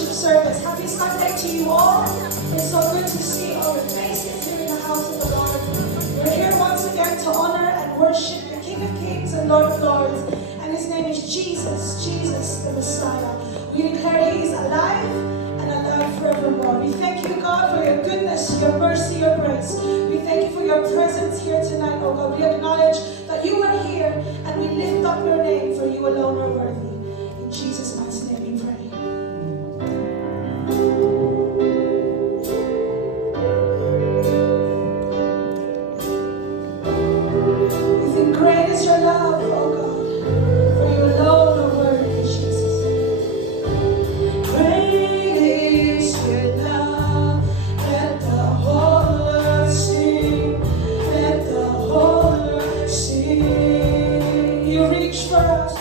worship service. Happy Sunday to you all. It's so good to see all your faces here in the house of the Lord. We're here once again to honor and worship the King of Kings and Lord of Lords. And his name is Jesus, Jesus the Messiah. We declare he is alive and alive forevermore. We thank you, God, for your goodness, your mercy, your grace. We thank you for your presence here tonight, oh God. We acknowledge that you are here and we lift up your name, for you alone are worthy. In Jesus' mighty name we pray. We think great is your love, oh God, for you alone are worthy, Jesus. Great is your love, let the whole earth sing, let the whole earth sing. You reach for us.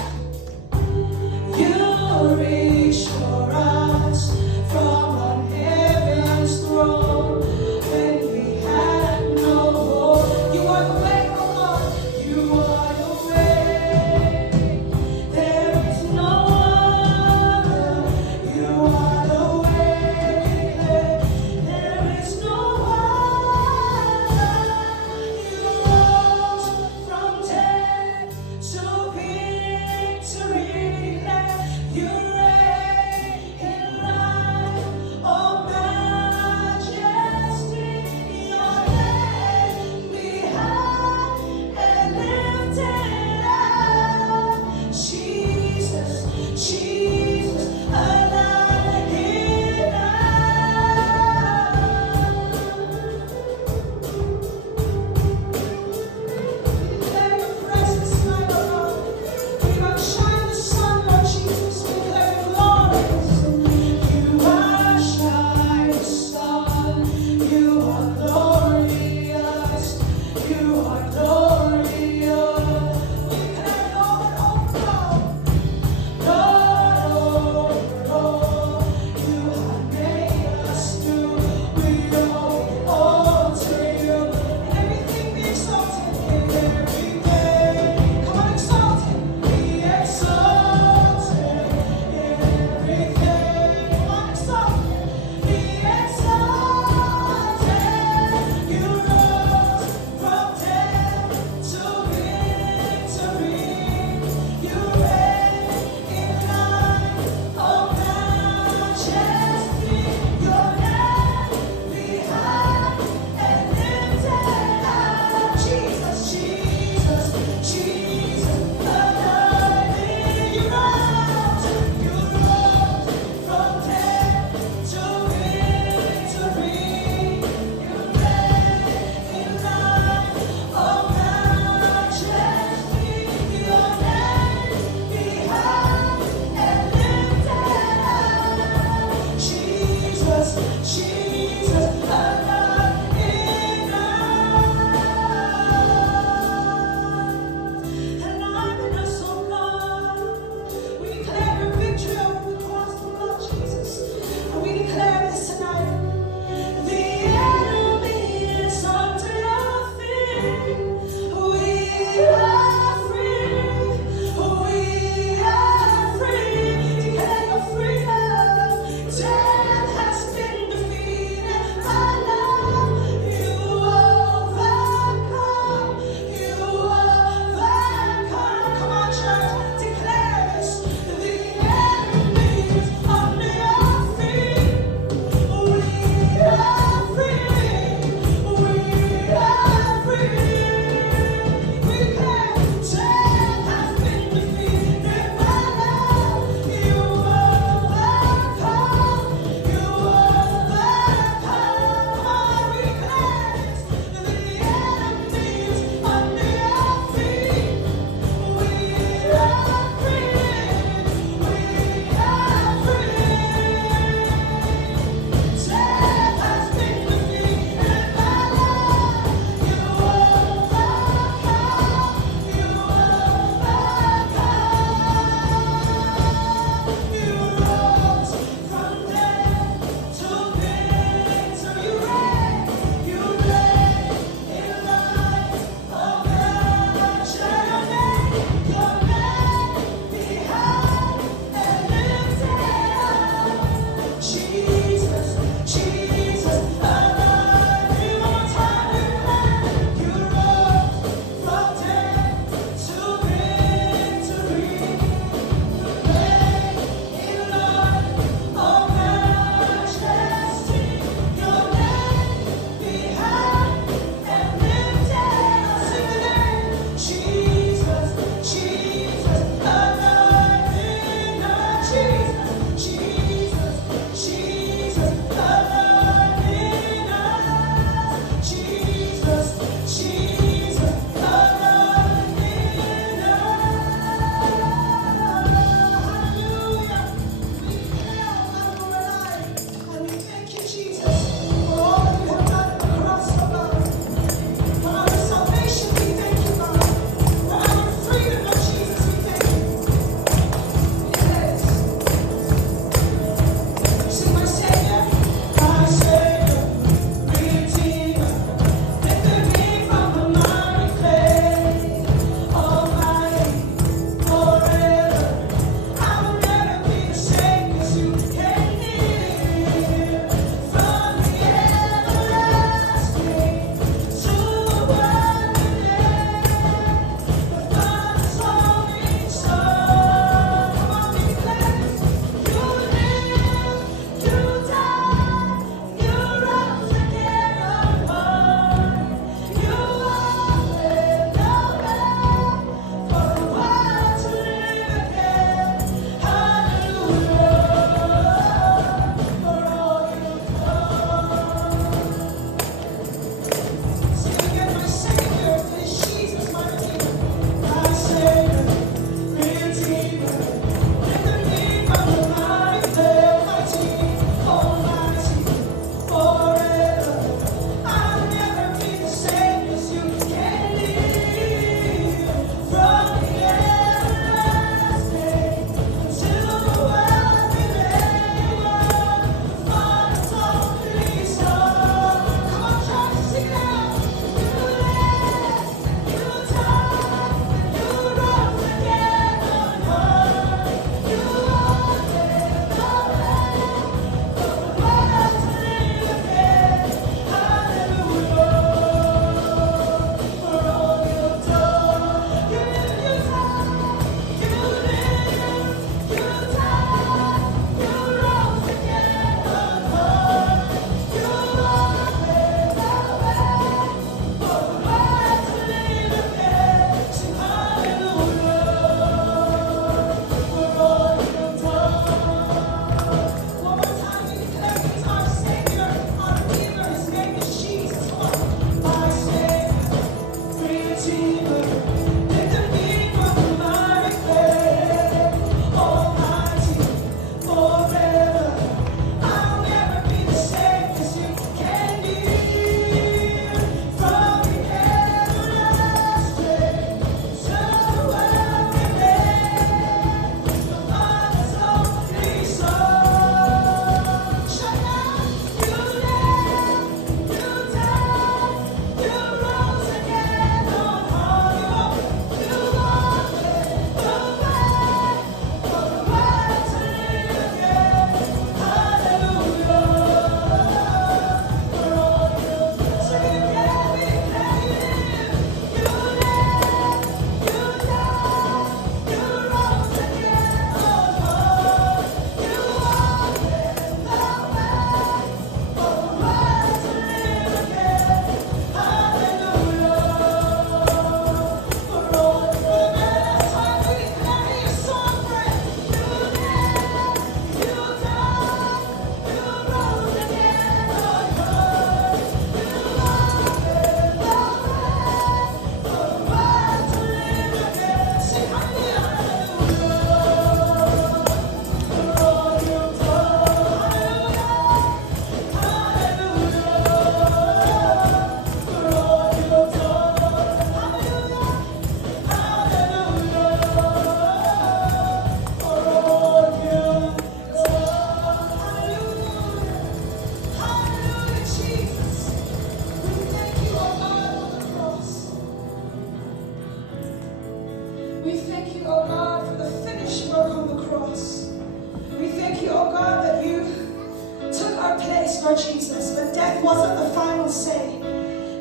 Lord Jesus. But death wasn't the final say.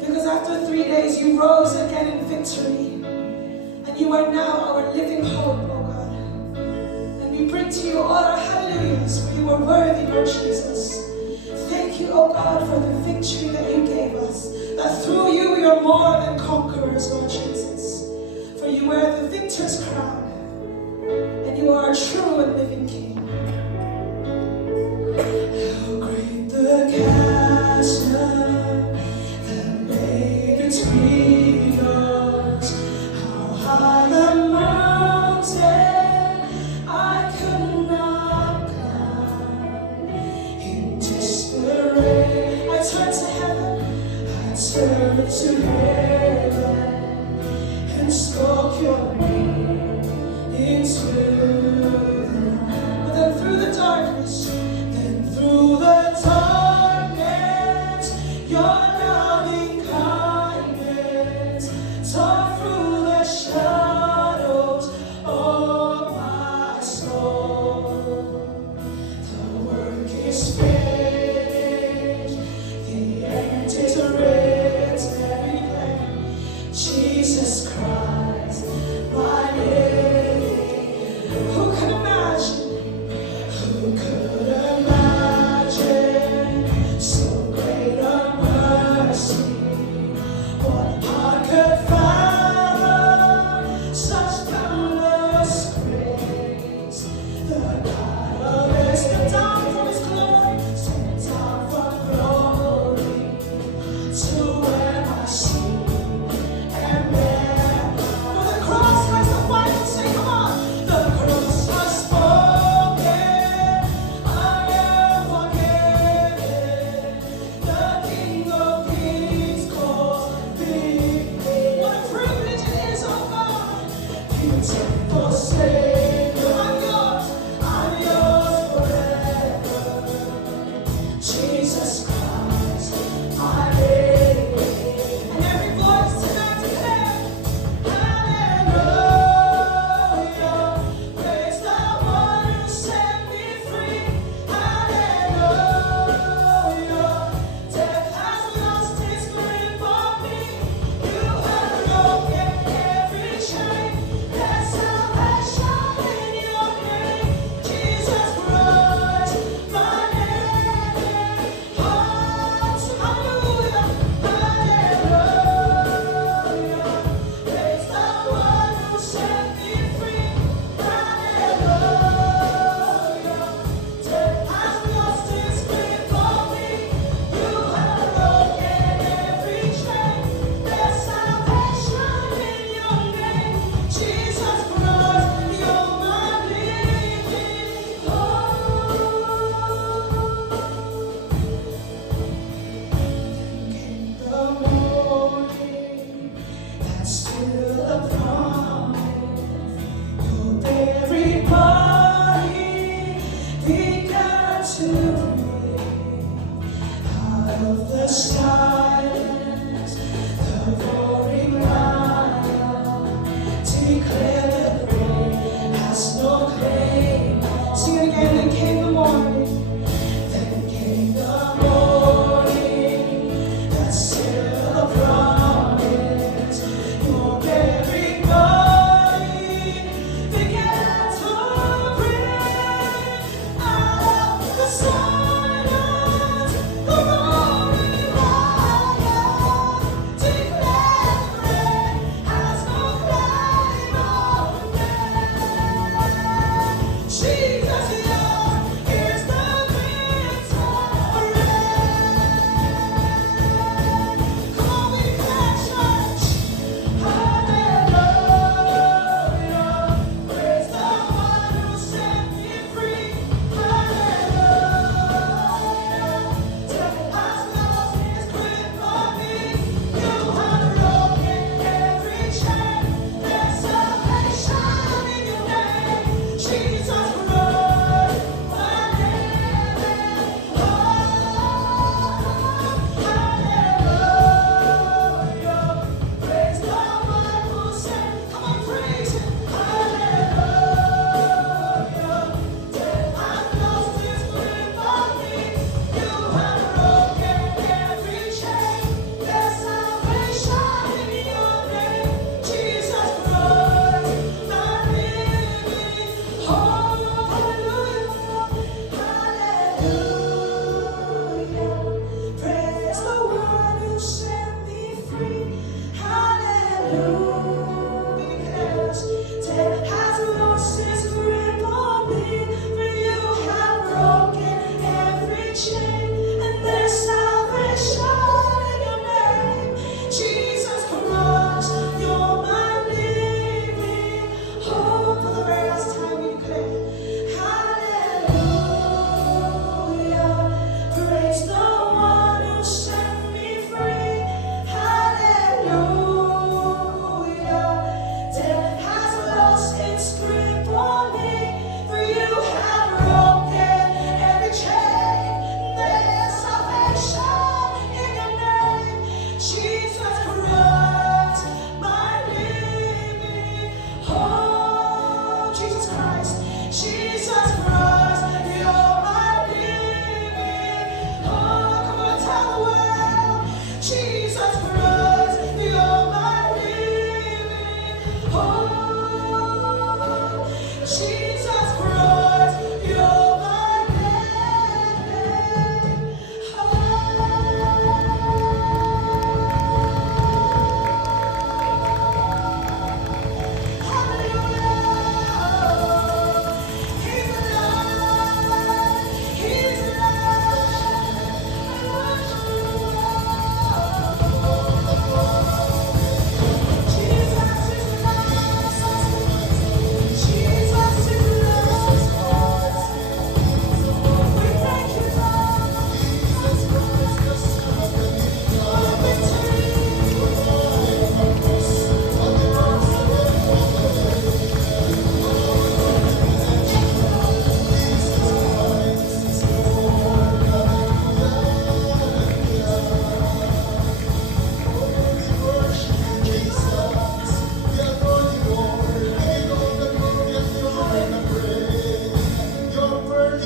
Because after 3 days, you rose again in victory. And you are now our living hope, oh God. And we bring to you all our hallelujahs, for you are worthy, Lord Jesus. Thank you, oh God, for the victory that you gave us. That through you we are more than conquerors, Lord Jesus. For you wear the victor's crown. And you are a true and living King. How great the chasm that lay between us. How high the mountain I could not climb. In desperation, I turned to heaven. I turned to heaven and spoke your name into the night. But then through the darkness, your loving kindness tore through the shadows of my soul. The work is finished, the end is written. Jesus Christ, my name. Who could imagine? Who could imagine so great a mercy? What heart could fathom such boundless grace? The God of it stepped down from his glory, stepped down from glory to where my sin and bear. For the cross has the final say, come on. The cross has spoken, I am forgiven. The King of Kings calls me. What a privilege it is, oh God. Beautiful Savior, I'm yours forever. Jesus Christ, my name. And every voice tonight declare, hallelujah. Praise the one who set me free. Hallelujah. Death has lost its grip on me. You have broken every chain. There's salvation in your name. Jesus Christ, my name. Hallelujah. Hallelujah. Praise the one who set me free. Hallelujah. Death has lost its grip on me. You have broken every chain. There's salvation in your name. Jesus Christ, you're my living hope. Came the morning that still the promise. Everybody began to breathe out of the silence. The roaring lion declared the grave has no claim. Sing it again. Then came the morning. Then came the morning that sealed the promise. Your everybody began to breathe out of the silence. The roaring lion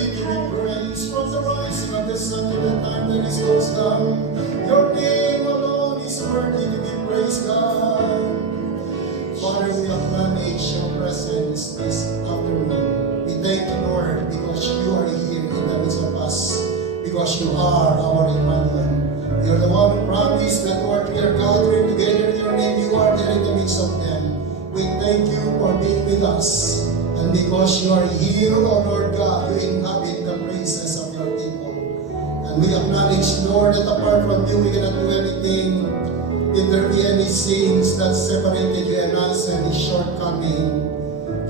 give you praise from the rising of the sun to the time that it goes down. Your name alone is worthy to be praised, God. Father, we acknowledge your presence this afternoon. We thank you, Lord, because you are here in the midst of us, because you are our Emmanuel. You're the one who promised that, Lord, we are gathering together in your name. You are there in the midst of them. We thank you for being with us. And because you are here, O Lord God, you inhabit the praises of your people. And we acknowledge, Lord, that apart from you, we cannot do anything. If there be any sins that separated you and us, any shortcoming,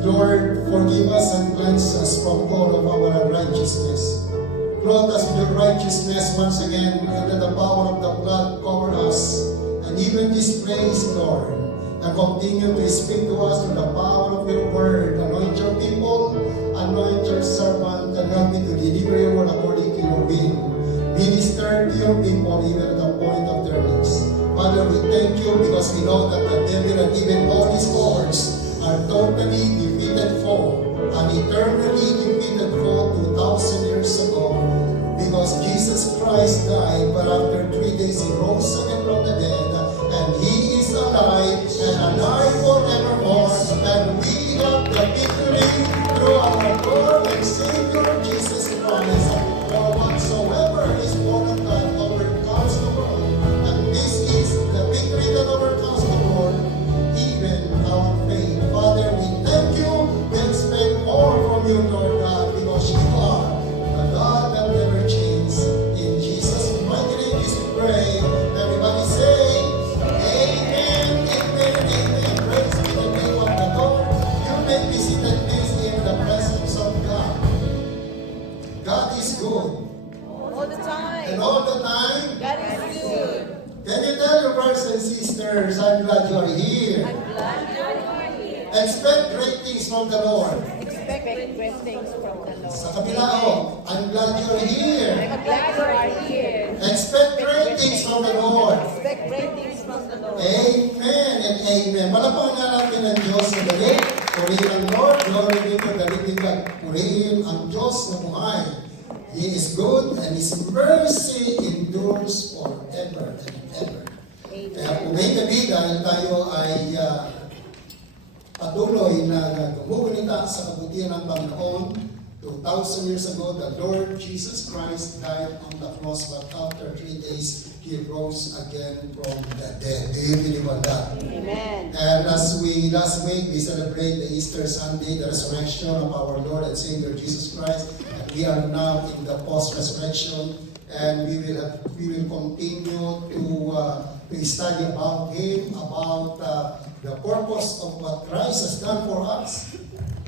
Lord, forgive us and cleanse us from all of our unrighteousness. Clothe us with your righteousness once again, and let the power of the blood cover us. And even this place, Lord, and continue to speak to us through the power of your word. Anoint your people, anoint your servant, and help me to deliver your word according to your will. Minister to your people even at the point of their needs. Father, we thank you because we know that the devil and even all his cohorts are totally defeated foe, an eternally defeated foe 2,000 years ago. Because Jesus Christ died, but after 3 days he rose again from the dead, and he is alive and alive forevermore. And we have the victory through our Lord and Savior Jesus Christ. For whatsoever is born of God overcomes the world. And this is the victory that overcomes the world, even our faith. Father, we thank you. We expect more from you, Lord God, because you are the God that never changes. In Jesus' mighty name we pray. Everybody say, Amen, amen, amen. Praise be the name of the Lord. You may be seated, please, in the presence of God. God is good. All the time. And all the time, God is good. can you tell your brothers and sisters, I'm glad you are here. I'm glad you are here. Expect great things from the Lord. Expect great things from the Lord. Sa kabila ko, I'm glad you are here. I'm glad you are here. Expect great things from the Lord. Expect great things from the Lord. Amen and amen. Malapahan nga natin ang Diyos na galit. Purihin ang Lord. Glory be to the living God. Purihin ang Diyos na buhay. He is good and His mercy endures forever and ever. Kaya kung may gabi, dahil tayo ay patuloy na gumugunita sa kabutihan ng Panginoon, 2,000 years ago, the Lord Jesus Christ died on the cross, but after 3 days, He rose again from the dead. Do you believe on that? Amen. And last week we celebrate the Easter Sunday, the resurrection of our Lord and Savior Jesus Christ. And we are now in the post-resurrection, and we will continue to study about Him, about the purpose of what Christ has done for us.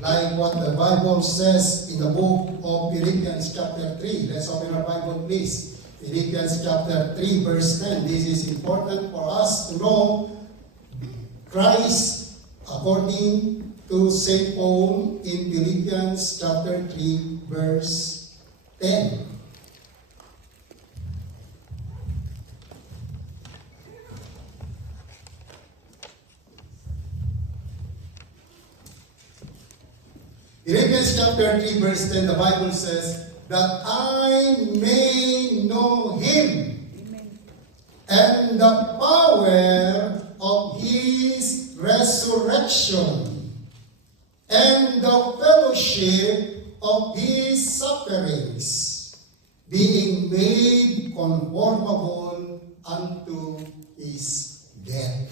Like what the Bible says in the book of Philippians chapter 3. Let's open our Bible, please. Philippians chapter 3 verse 10. This is important for us to know Christ according to St. Paul in Philippians chapter 3 verse 10. Philippians chapter 3 verse 10, the Bible says, that I may know Him and the power of His resurrection and the fellowship of His sufferings, being made conformable unto His death.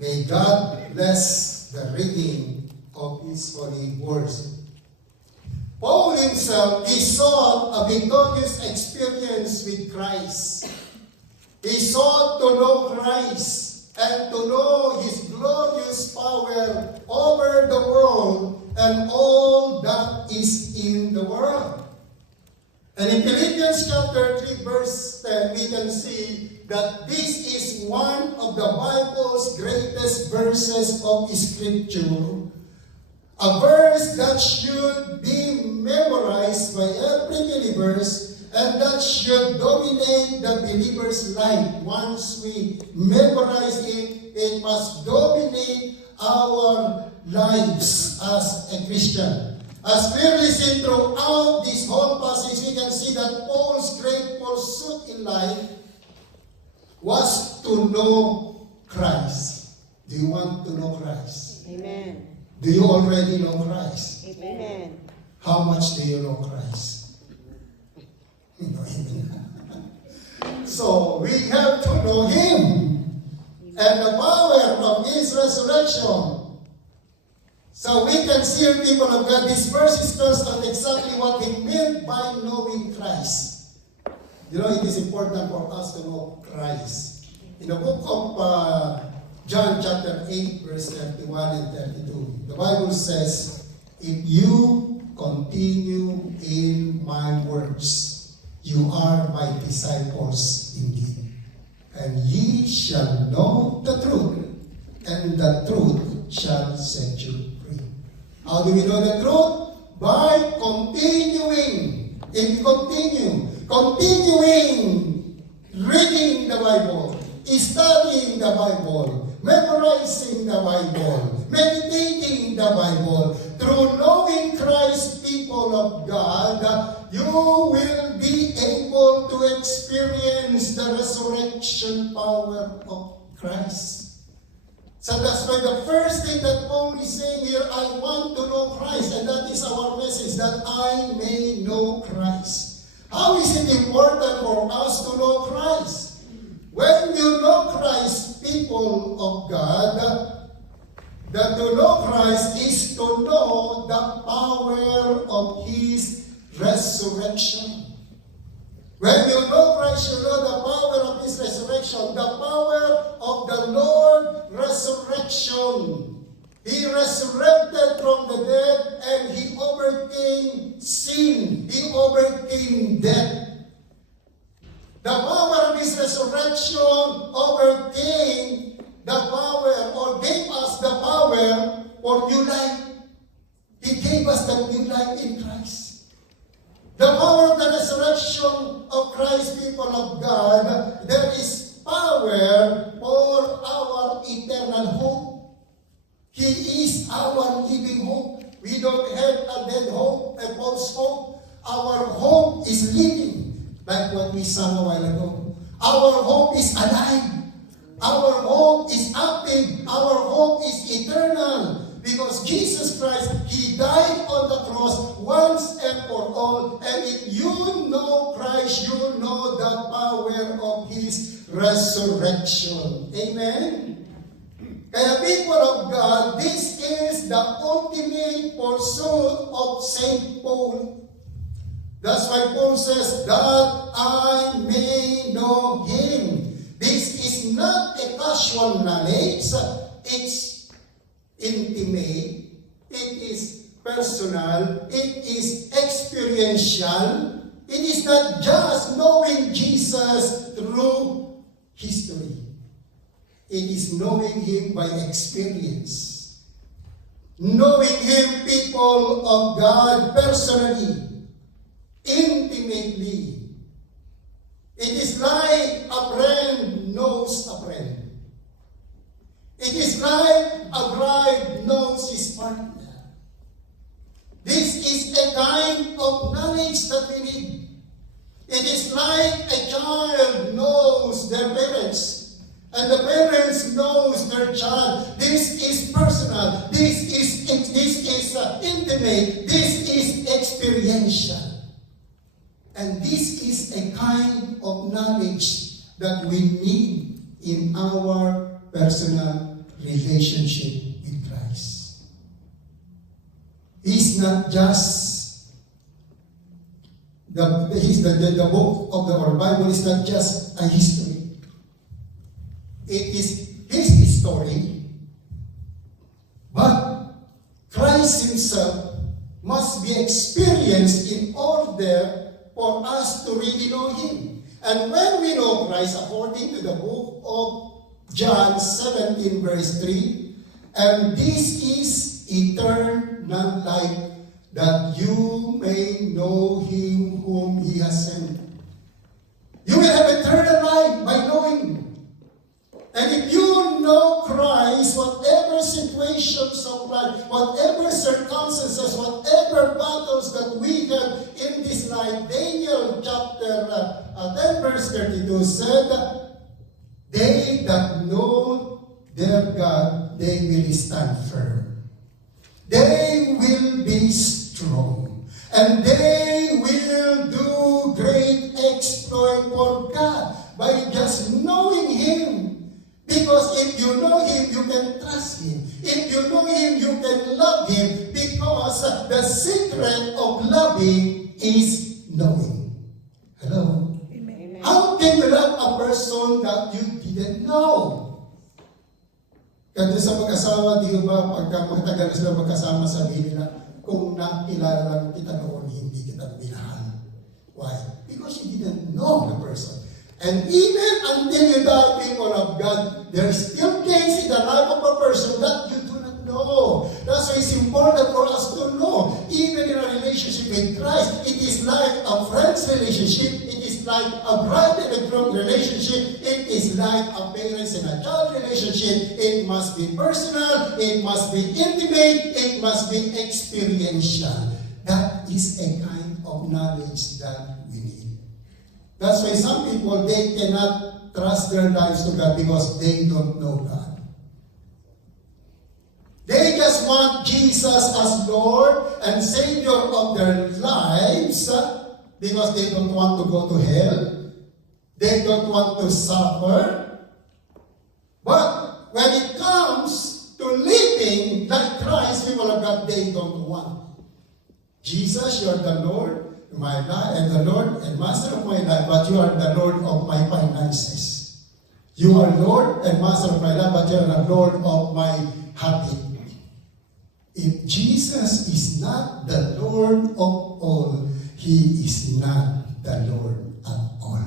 May God bless the reading of His holy words. Paul himself, he sought a victorious experience with Christ. He sought to know Christ and to know His glorious power over the world and all that is in the world. And in Philippians chapter 3 verse 10, we can see that this is one of the Bible's greatest verses of Scripture. A verse that should be memorized by every believer and that should dominate the believer's life. Once we memorize it, it must dominate our lives as a Christian. As clearly seen throughout this whole passage, we can see that Paul's great pursuit in life was to know Christ. Do you want to know Christ? Amen. Do you already know Christ? Amen. How much do you know Christ? So we have to know Him and the power of His resurrection. So we can see, people of God, this verse is tells us exactly what He meant by knowing Christ. You know, it is important for us to know Christ. In the book of John chapter 8, verse 31 and 32, the Bible says, if you continue in my words, you are my disciples indeed. And ye shall know the truth, and the truth shall set you free. How do we know the truth? By continuing. If you continuing reading the Bible, studying the Bible, memorizing the Bible, meditating the Bible, through knowing Christ, people of God, you will be able to experience the resurrection power of Christ. So that's why the first thing that Paul is saying here, I want to know Christ, and that is our message, that I may know Christ. How is it important for us to know Christ? When you know Christ, people of God, that to know Christ is to know the power of His resurrection. When you know Christ, you know the power of His resurrection, the power of the Lord resurrection. He resurrected from the dead and He overcame sin. He overcame death. The power of His resurrection overcame the power, or gave us the power for new life. He gave us the new life in Christ. The power of the resurrection of Christ, people of God, there is power for our eternal hope. He is our living hope. We don't have a dead hope, a false hope. Our hope is living, like what we sang a while ago. Our hope is alive. Our hope is active. Our hope is eternal. Because Jesus Christ, He died on the cross once and for all. And if you know Christ, you know the power of His resurrection. Amen? Kaya people of God, this is the ultimate pursuit of St. Paul. That's why Paul says, that I may know Him. This is not a casual knowledge. It's intimate. It is personal. It is experiential. It is not just knowing Jesus through history. It is knowing Him by experience. Knowing Him, people of God, personally, intimately. It is like a friend knows a friend. It is like a bride knows his partner. This is a kind of knowledge that we need. It is like a child knows their parents, and the parents knows their child. This is personal. This is intimate. This is experiential. And this is a kind of knowledge that we need in our personal relationship with Christ. He's not just the book of the Bible is not just a history. It is His story, but Christ Himself must be experienced in order for us to really know Him. And when we know Christ, according to the book of John 17 verse 3, and this is eternal life, that you may know Him whom He has sent. You will have eternal life by knowing Him. And if you know Christ, whatever situations of life, whatever circumstances, whatever battles that we have in this life, Daniel chapter 10 verse 32 said, they that know their God, they will stand firm. They will be strong. And they will do great exploit for God by just knowing Him. Because if you know Him, you can trust Him. If you know Him, you can love Him. Because the secret of loving is knowing. Hello? Amen. How can you love a person that you didn't know? Kaya sa mag-asawa, di ba, pagka matagal na sila magkasama, sabihin nila, kung nakilala lang kita noon, hindi kita minahal. Why? Because you didn't know the person. And even until you die, people of God, there's still things in the life of a person that you do not know. That's why it's important for us to know. Even in a relationship with Christ, it is like a friend's relationship. It is like a bride and a groom relationship. It is like a parents and a child relationship. It must be personal. It must be intimate. It must be experiential. That is a kind of knowledge that we need. That's why some people, they cannot trust their lives to God because they don't know God. They just want Jesus as Lord and Savior of their lives because they don't want to go to hell. They don't want to suffer. But when it comes to living like Christ, people of God, they don't want. Jesus, you are the Lord of my life and the Lord and Master of my life, but you are the Lord of my finances. You are Lord and Master of my life, but you are the Lord of my habit. If Jesus is not the Lord of all, He is not the Lord at all.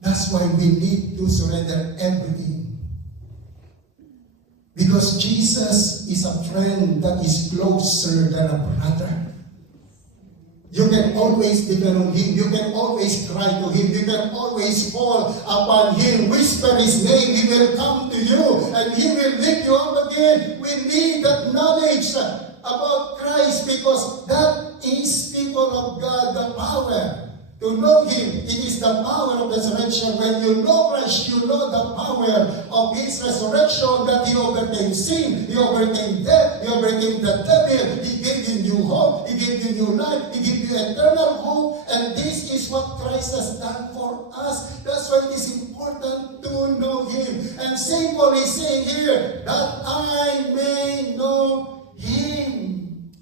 That's why we need to surrender everything. Because Jesus is a friend that is closer than a brother. You can always depend on Him. You can always cry to Him. You can always fall upon Him. Whisper His name. He will come to you and He will lift you up again. We need that knowledge about Christ because that is, people of God, the power to know Him. It is the power of resurrection. When you know Christ, you know the power of His resurrection, that He overcame sin, He overcame death, He overcame the devil. He gave you new hope, He gave you new life, He gave you eternal hope, and this is what Christ has done for us. That's why it is important to know Him. And St. Paul is saying here, that I may know Him.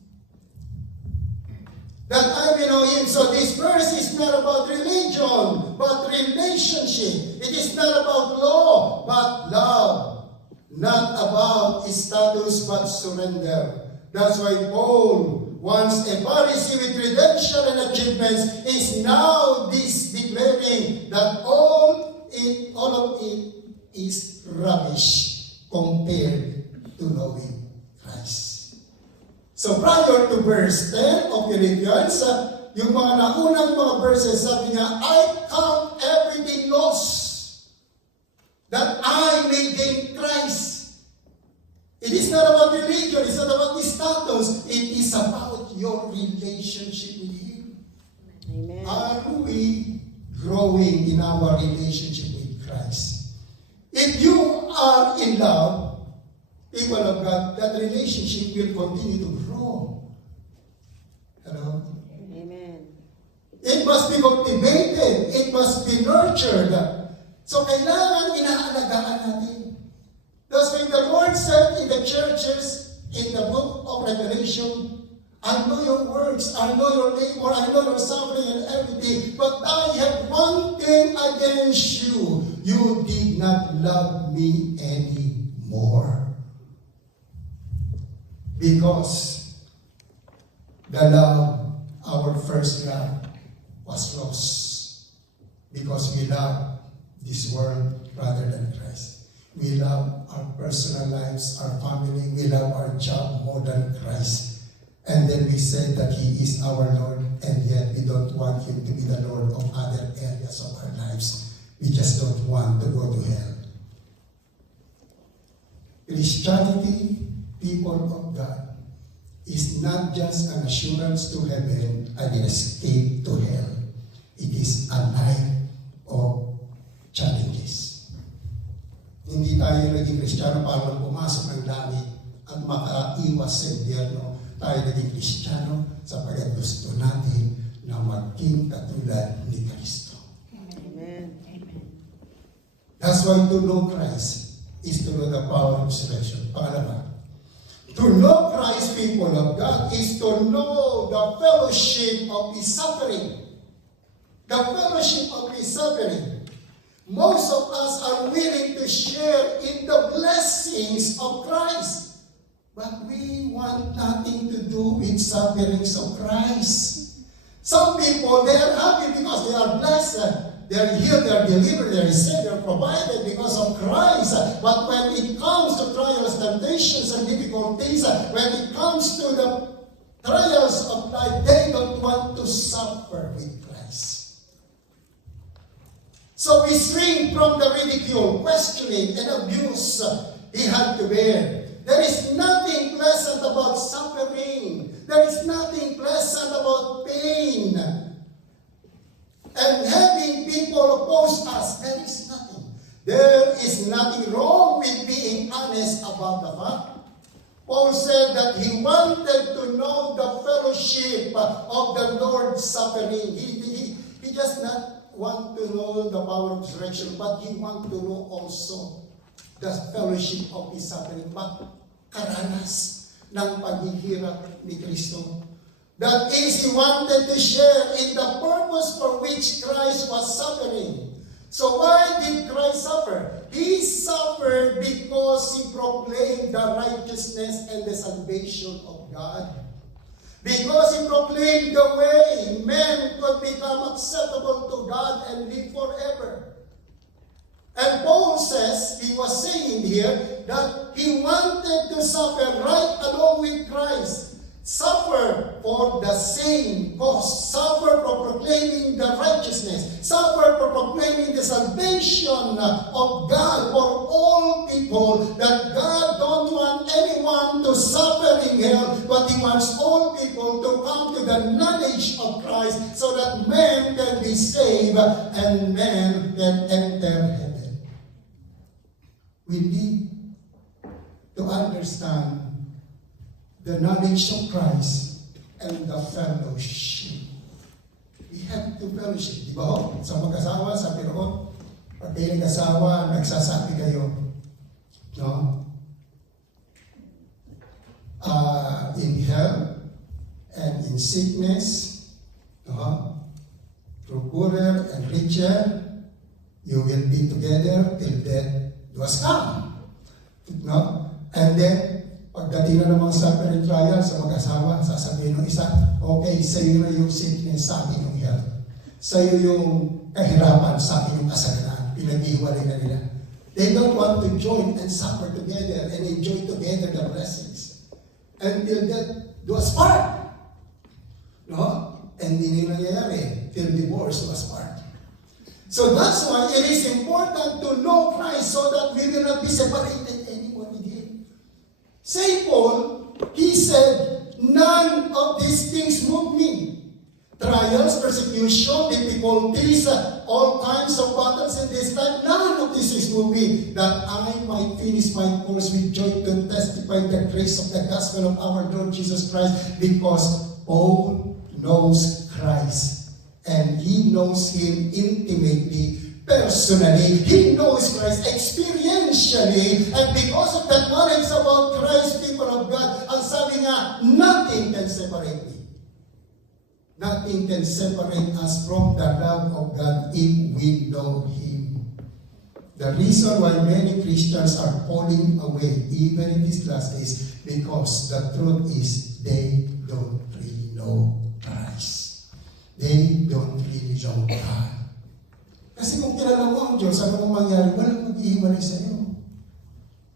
That I may know Him. So this verse is not about religion, but relationship. It is not about law, but love. Not about status, but surrender. That's why Paul, once a Pharisee with redemption and achievements, is now declaring that all of it is rubbish compared to knowing Christ. So prior to verse 10 of Philippians, yung mga naunang mga verses, sabi niya, I count everything lost, that I may gain Christ. It is not about religion, it's not about status, it is about your relationship with Him. Amen. Are we growing in our relationship with Christ? If you are in love, people of God, that relationship will continue to grow. Hello? Amen. It must be cultivated. It must be nurtured. So kailangan inaalagaan natin. That's why the Lord said in the churches, in the book of Revelation, I know your works, I know your labor, I know your suffering and everything, but I have one thing against you. You did not love me anymore. Because the love, our first love, was lost. Because we love this world rather than Christ. We love our personal lives, our family, we love our job more than Christ. And then we say that He is our Lord, and yet we don't want Him to be the Lord of other areas of our lives. We just don't want to go to hell. Christianity, people of God, is not just an assurance to heaven and an escape to hell. It is a life of challenges. Hindi tayo naging Kristiyano para pumasok ng langit at makaiwas sa impyerno. Tayo naging Kristiyano sapagkat gusto natin na maging katulad ni Kristo. Amen. That's why to know Christ is to know the power of resurrection. Pangalawa, to know Christ, people of God, is to know the fellowship of His suffering. The fellowship of His suffering. Most of us are willing to share in the blessings of Christ. But we want nothing to do with sufferings of Christ. Some people, they are happy because they are blessed. They are healed, they are delivered, they are saved, they are provided because of Christ. But when it comes to trials, temptations, and difficulties, when it comes to the trials of life, they don't want to suffer with Christ. So we shrink from the ridicule, questioning, and abuse he had to bear. There is nothing pleasant about suffering. There is nothing pleasant about pain. And having people oppose us, there is nothing. There is nothing wrong with being honest about the fact. Paul said that he wanted to know the fellowship of the Lord's suffering. He just not want to know the power of resurrection, but he want to know also the fellowship of His suffering. Karanas ng paghihirap ni Kristo. That is, he wanted to share in the purpose for which Christ was suffering. So why did Christ suffer? He suffered because he proclaimed the righteousness and the salvation of God. Because he proclaimed the way men could become acceptable to God and live forever. And Paul says, he was saying here, that he wanted to suffer right along with Christ. Suffer for the same cause. Suffer for proclaiming the righteousness. Suffer for proclaiming the salvation of God for all people. That God don't want anyone to suffer in hell, but He wants all people to come to the knowledge of Christ so that men can be saved and men can enter heaven. We need to understand the knowledge of Christ and the fellowship. We have to fellowship. Di ba? Sa mag-asawa, sa Pinoon, pag kayo nag-asawa, nagsasabi kayo, no? In health and in sickness, no? Through poorer and richer, you will be together till death do us come. No? And then, pagdating na ng mga suffering trial sa mag-asawa, sasabihin ng isa, okay, sa'yo na yung sickness, sa akin yung health. Sa'yo yung kahirapan, sa akin yung kasalanan. Pinag-iwalay na nila. They don't want to join and suffer together and enjoy together the blessings. Until death do us part. No? And hindi nangyayari till divorce do us part. So that's why it is important to know Christ so that we will not be separated anymore with Him. St. Paul, he said, none of these things move me. Trials, persecution, difficulties, all kinds of battles in this life, none of these things move me, that I might finish my course with joy to testify the grace of the gospel of our Lord Jesus Christ, because Paul knows Christ, and he knows Him intimately, personally. He knows Christ experientially, and because of that knowledge about Christ, people of God, ang sabi nga, nothing can separate me. Nothing can separate us from the love of God if we know Him. The reason why many Christians are falling away, even in these last days, because the truth is they don't really know Christ. They don't really know God. Kasi kung kilala mo ang Diyos, ano mong mangyari, walang mag-iiwalay sa iyo.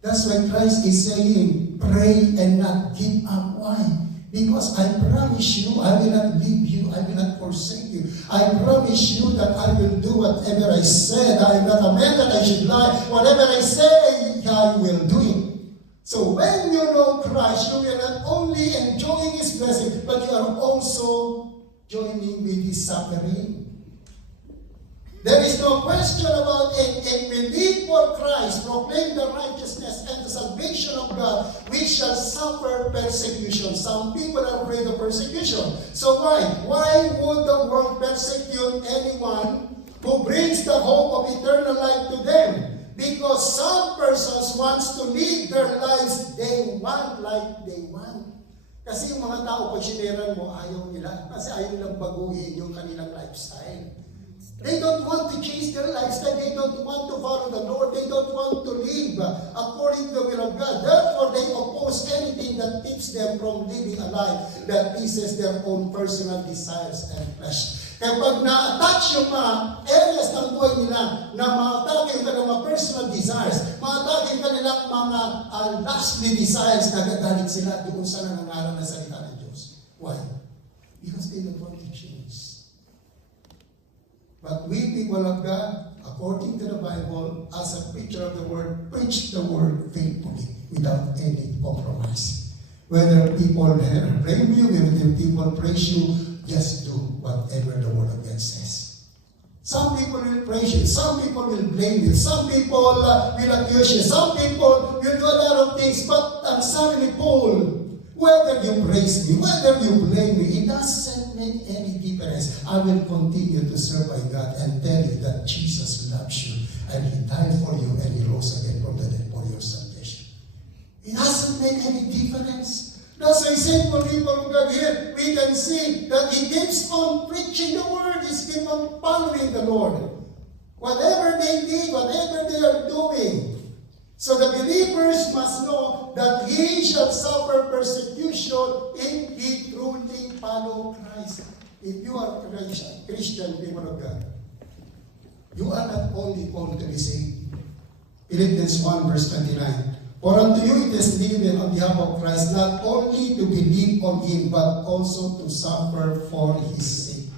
That's why Christ is saying, pray and not give up. Why? Because I promise you, I will not leave you, I will not forsake you. I promise you that I will do whatever I said. I am not a man that I should lie. Whatever I say, I will do it. So when you know Christ, you will not only enjoying His blessing, but you are also joining with His suffering. There is no question about it. If we live for Christ, proclaim the righteousness and the salvation of God, we shall suffer persecution. Some people are afraid of persecution. So why? Why would the world persecute anyone who brings the hope of eternal life to them? Because some persons wants to live their lives they want like they want. Kasi yung mga tao, pag sineran mo, ayaw nila. Kasi ayaw nilang baguhin yung kanilang lifestyle. They don't want to change their lifestyle. They don't want to follow the Lord. They don't want to live according to the will of God. Therefore, they oppose anything that keeps them from living a life that pleases their own personal desires and flesh. Kaya pag na-attach yung mga areas ng buhay nila na ma-atake yung kanilang mga personal desires, ma-atake yung kanilang mga lustly desires, nagagalit sila doon sa nangangaral na salita ng Diyos. Why? Because they don't want to change. But we people of God, according to the Bible, as a preacher of the Word, preach the Word faithfully without any compromise. Whether people blame you, whether people praise you, just do whatever the Word of God says. Some people will praise you, some people will blame you, some people will accuse you, some people will do a lot of things, but I'm sorry, Paul, whether you praise me, whether you blame me, it doesn't make any difference. I will continue to serve by God and tell you that Jesus loves you and He died for you and He rose again from the dead for your salvation. It doesn't make any difference. That's why simple people of God here, we can see that He keeps on preaching the Word, He keeps on following the Lord. Whatever they did, whatever they are doing. So the believers must know that he shall suffer persecution if he truly follow Christ. If you are a Christian people of God, you are not only called to be saved. Philippians 1 verse 29. For unto you it is given on behalf of Christ not only to believe on Him, but also to suffer for His sake.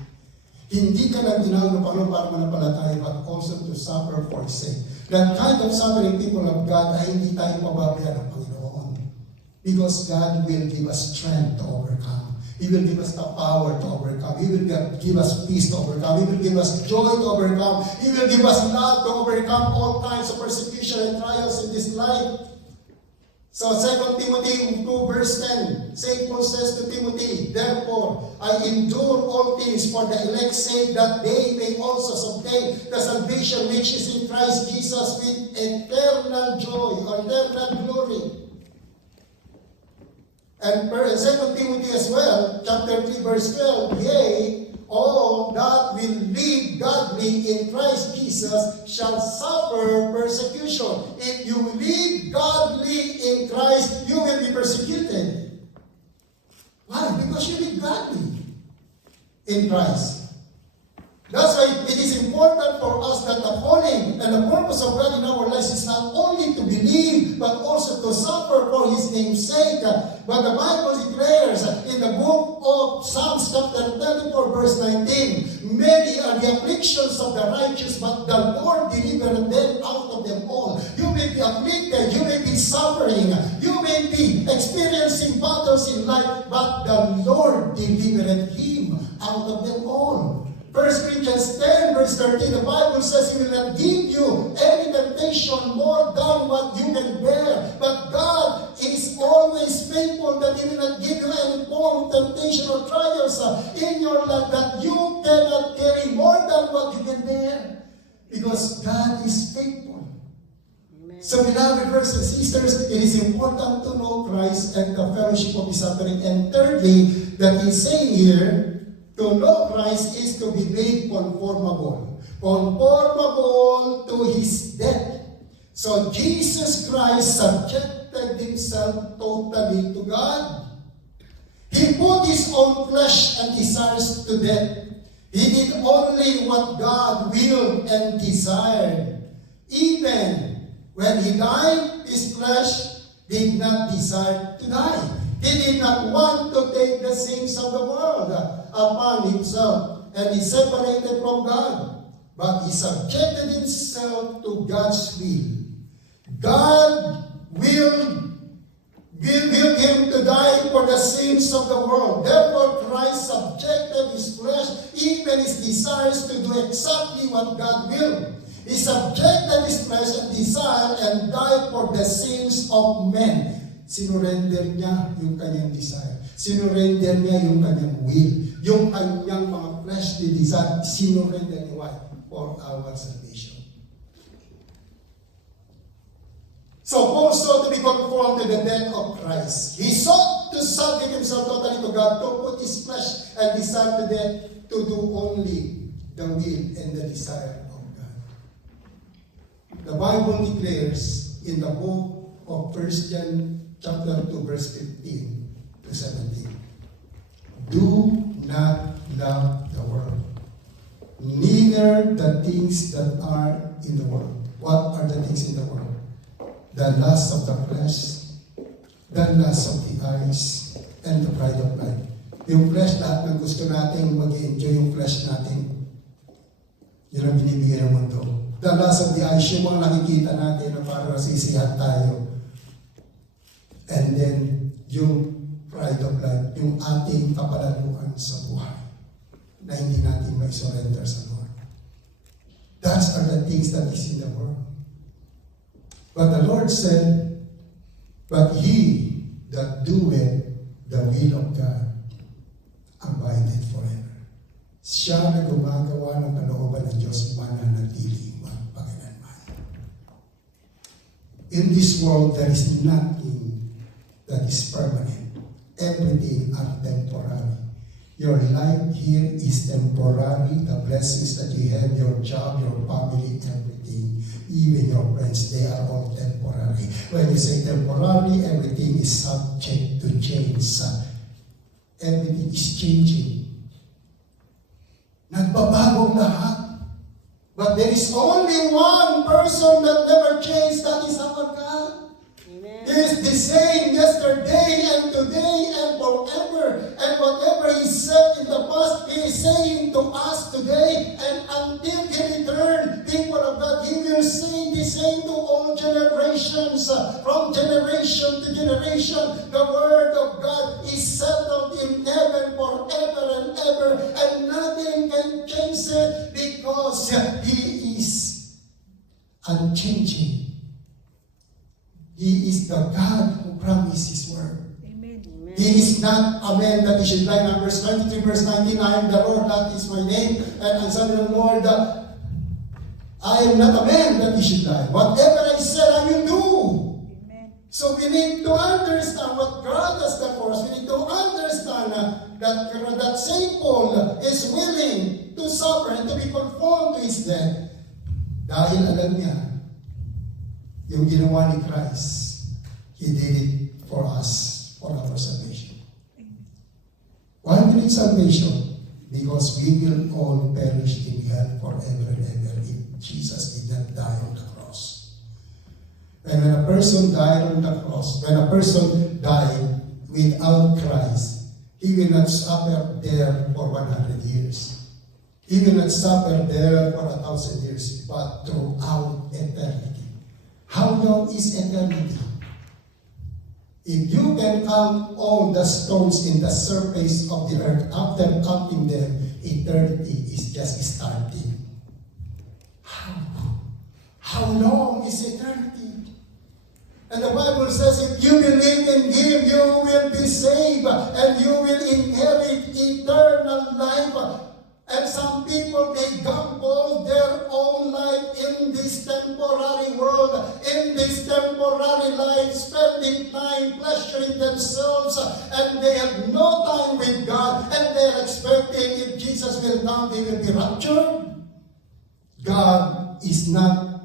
Hindi ka lang tinawag ng Panginoon para manampalataya, but also to suffer for His sake. That kind of suffering, people of God, ay hindi tayo pababayaan ng Panginoon. Because God will give us strength to overcome. He will give us the power to overcome. He will give us peace to overcome. He will give us joy to overcome. He will give us love to overcome all kinds of persecution and trials in this life. So 2 Timothy 2 verse 10, St. Paul says to Timothy, therefore, I endure all things for the elect's sake, that they may also obtain the salvation which is in Christ Jesus with eternal joy or eternal glory. And 2 Timothy as well, chapter 3 verse 12, yea, all that will live godly in Christ Jesus shall suffer persecution. If you live godly in Christ, you will be persecuted. Why? Because you live godly in Christ. That's why it is important for us that the calling and the purpose of God in our lives is not only to believe, but also to suffer for His name's sake. But the Bible declares in the book of Psalms chapter 34 verse 19, many are the afflictions of the righteous, but the Lord delivered them out of them all. You may be afflicted, you may be suffering, you may be experiencing battles in life, but the Lord delivered him out of them all. 1 Corinthians 10 verse 13, the Bible says He will not give you any temptation more than what you can bear. But God is always faithful that He will not give you any form of temptation or trials in your life that you cannot carry more than what you can bear. Because God is faithful. Amen. So beloved brothers and sisters, it is important to know Christ and the fellowship of His suffering. And thirdly, that He's saying here, to know Christ is to be made conformable. Conformable to His death. So Jesus Christ subjected Himself totally to God. He put His own flesh and desires to death. He did only what God willed and desired. Even when He died, His flesh did not desire to die. He did not want to take the sins of the world upon Himself, and He separated from God, but He subjected Himself to God's will. God willed will him to die for the sins of the world. Therefore, Christ subjected his flesh, even his desires, to do exactly what God will. He subjected his flesh and desire and died for the sins of men. Sinurrender niya yung kanyang desire. Sinurrender niya yung kanyang will. Yung kanyang mga fleshly desire, sinurrender niya. Why? For our salvation. So Paul sought to be conformed to the death of Christ. He sought to subject himself totally to God, to put his flesh and desire to death, to do only the will and the desire of God. The Bible declares in the book of 1 John chapter 2 verse 15 to 17, do not love the world, neither the things that are in the world. What are the things in the world? The lust of the flesh, the lust of the eyes, and the pride of life. Yung flesh, lahat ng gusto natin mag-enjoy yung flesh natin. Yun ang binibigay ng mundo. The lust of the eyes, yung mga nakikita natin na parang nasisihan tayo. And then, yung pride of life, yung ating kapalaluan sa buhay na hindi natin may surrender sa Lord. That's are the things that is in the world. But the Lord said, but he that doeth the will of God abideth forever. Siya na gumagawa ng kalooban ng Diyos mananatili magpakailanman. In this world, there is nothing that is permanent. Everything are temporary. Your life here is temporary. The blessings that you have, your job, your family, everything, even your friends, they are all temporary. When you say temporary, everything is subject to change. Everything is changing. Nagbabagong lahat. But there is only one person that never changed, that is our God. Amen. He is the same yesterday and today and forever. And whatever He said in the past, He is saying to us today. And until He return, people of God, He will say the same to all generations. From generation to generation, the Word of God is settled in heaven forever and ever. And nothing can change it because He is unchanging. He is the God who promised His word. Amen. He is not a man that He should lie. Numbers 23 verse 19, I am the Lord, that is my name. And I said to the Lord, I am not a man that He should lie. Whatever I said, I will do. Amen. So we need to understand what God has done for us. We need to understand that Saint Paul is willing to suffer and to be conformed to His death. Dahil alam niya, yung ginawa ni Christ, He did it for us, for our salvation. Why we need salvation? Because we will all perish in hell forever and ever if Jesus did not die on the cross. And when a person died on the cross, when a person died without Christ, he will not suffer there for 100 years. He will not suffer there for 1,000 years, but throughout eternity. How long is eternity? If you can count all the stones in the surface of the earth, after counting them, eternity is just starting. How long is eternity? And the Bible says, if you believe in Him, you will be saved, and you will inherit eternal life. And some people, they gamble their own life in this temporary world, in this temporary life, spending time pleasuring themselves, and they have no time with God, and they're expecting if Jesus will come, they will be raptured. God is not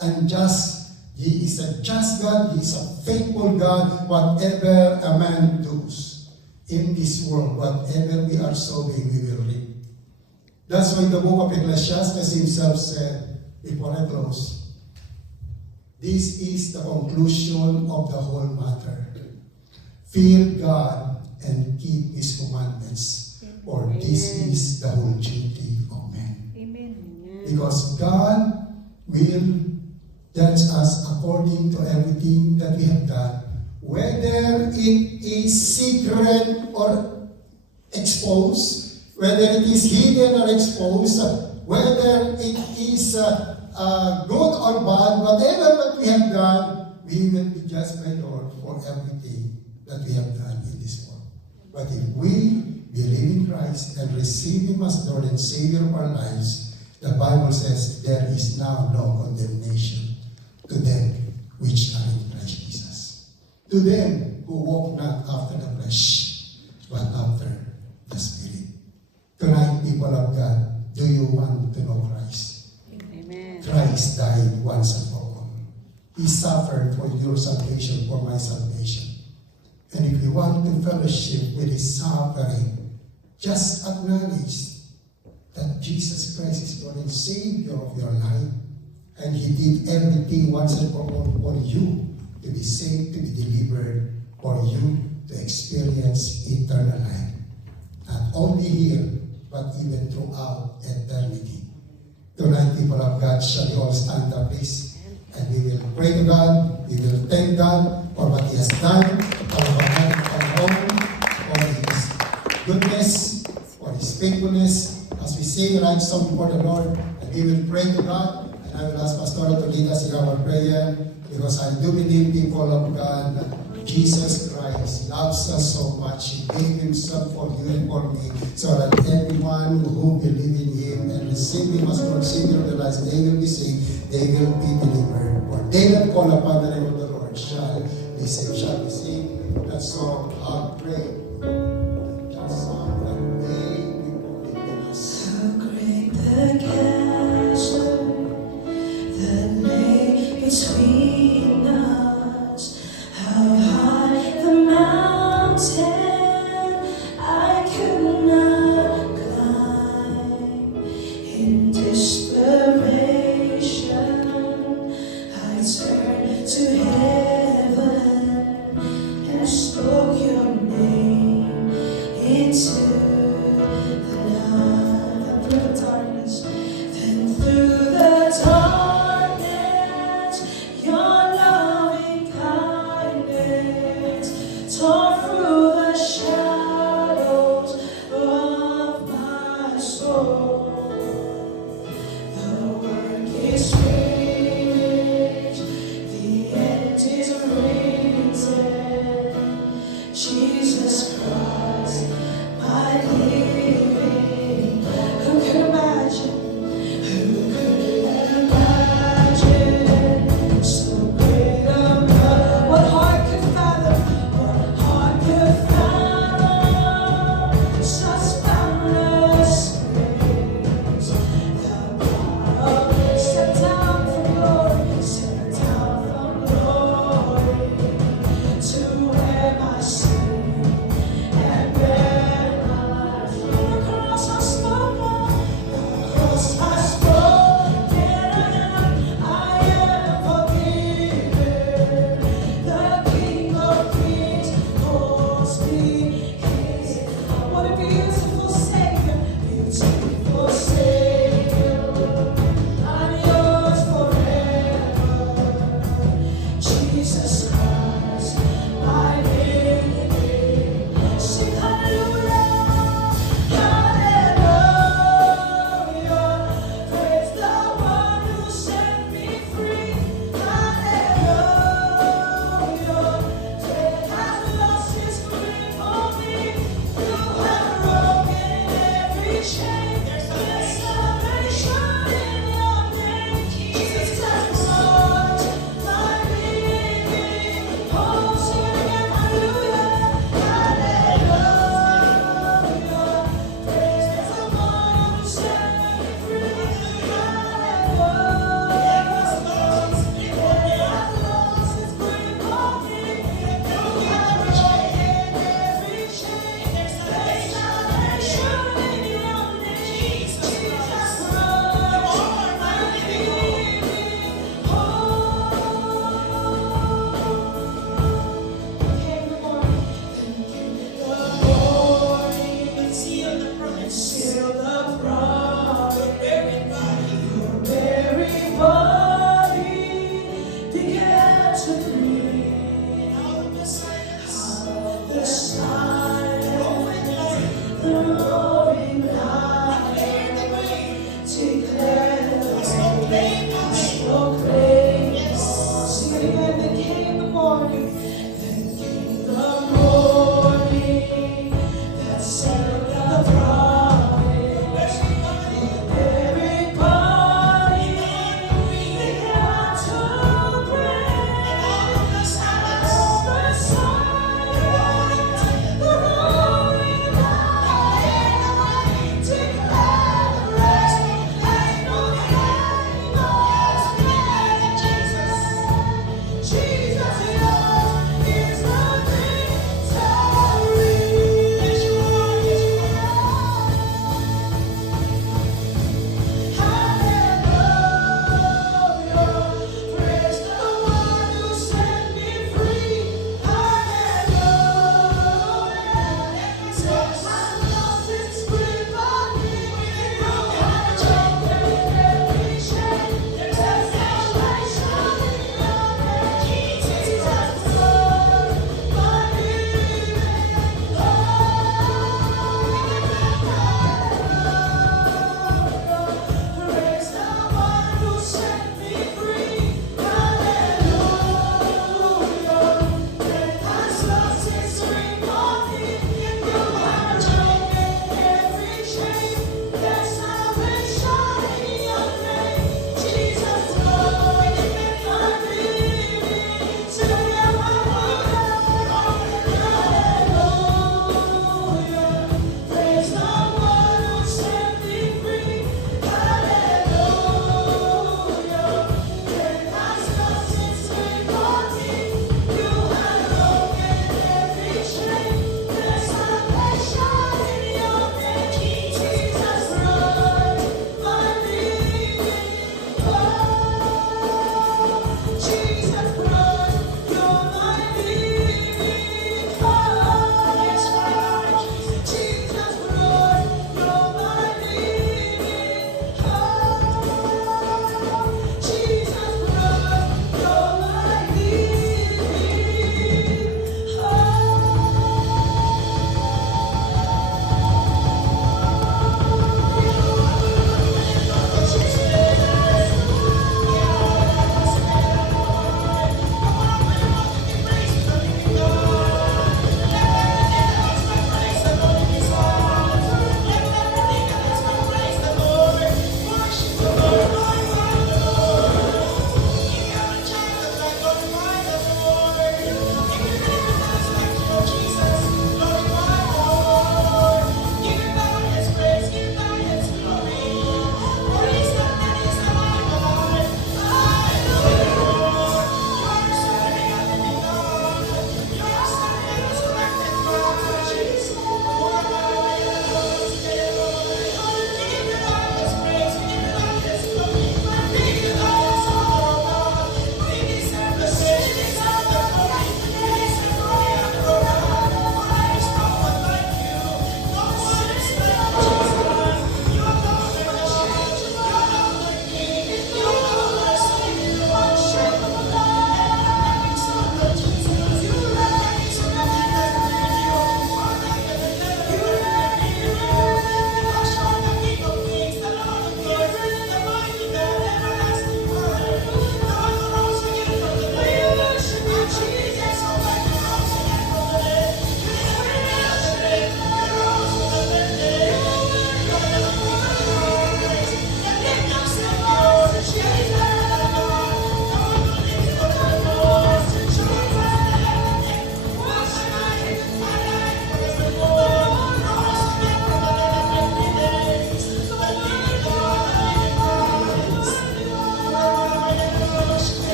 unjust. He is a just God. He is a faithful God. Whatever a man does in this world, whatever we are sowing, we will reap. That's why the book of Ecclesiastes himself said, before I close, this is the conclusion of the whole matter. Fear God and keep His commandments, for this is the whole duty of man. Amen. Because God will judge us according to everything that we have done, whether it is secret or exposed, whether it is hidden or exposed, whether it is good or bad, whatever that we have done, we will be judged by the Lord for everything that we have done in this world. But if we believe in Christ and receive Him as Lord and Savior of our lives, the Bible says there is now no condemnation to them which are in Christ Jesus. To them who walk not after the flesh, but after the Spirit. Tonight, people of God, do you want to know Christ? Amen. Christ died once and for all. He suffered for your salvation, for my salvation. And if you want to fellowship with His suffering, just acknowledge that Jesus Christ is Lord and Savior of your life. And He did everything once and for all for you to be saved, to be delivered, for you to experience eternal life. Not only here, but even throughout eternity. Tonight, people of God, shall we all stand up, please? And we will pray to God, we will thank God for what He has done, for our home, for His goodness, for His faithfulness. As we sing right song before the Lord, and we will pray to God, and I will ask Pastor to lead us in our prayer, because I do believe, people of God, that Jesus Christ loves us so much. He gave Himself for you and for me, so that everyone who believes in Him and receive Him as Lord Savior of their lives, they will be saved, they will be delivered. For they that call upon the name of the Lord shall be saved. Shall we sing that song, I'll pray. That song that may be between us. How great the chasm that lay between us, how high the mountain I could not climb. In desperation, I turned to heaven and spoke your name into the night. Through the darkness, then through the darkness, your loving kindness tore through the shadows of my soul. The work is finished, the end is written. Jesus Christ, my living. Who could imagine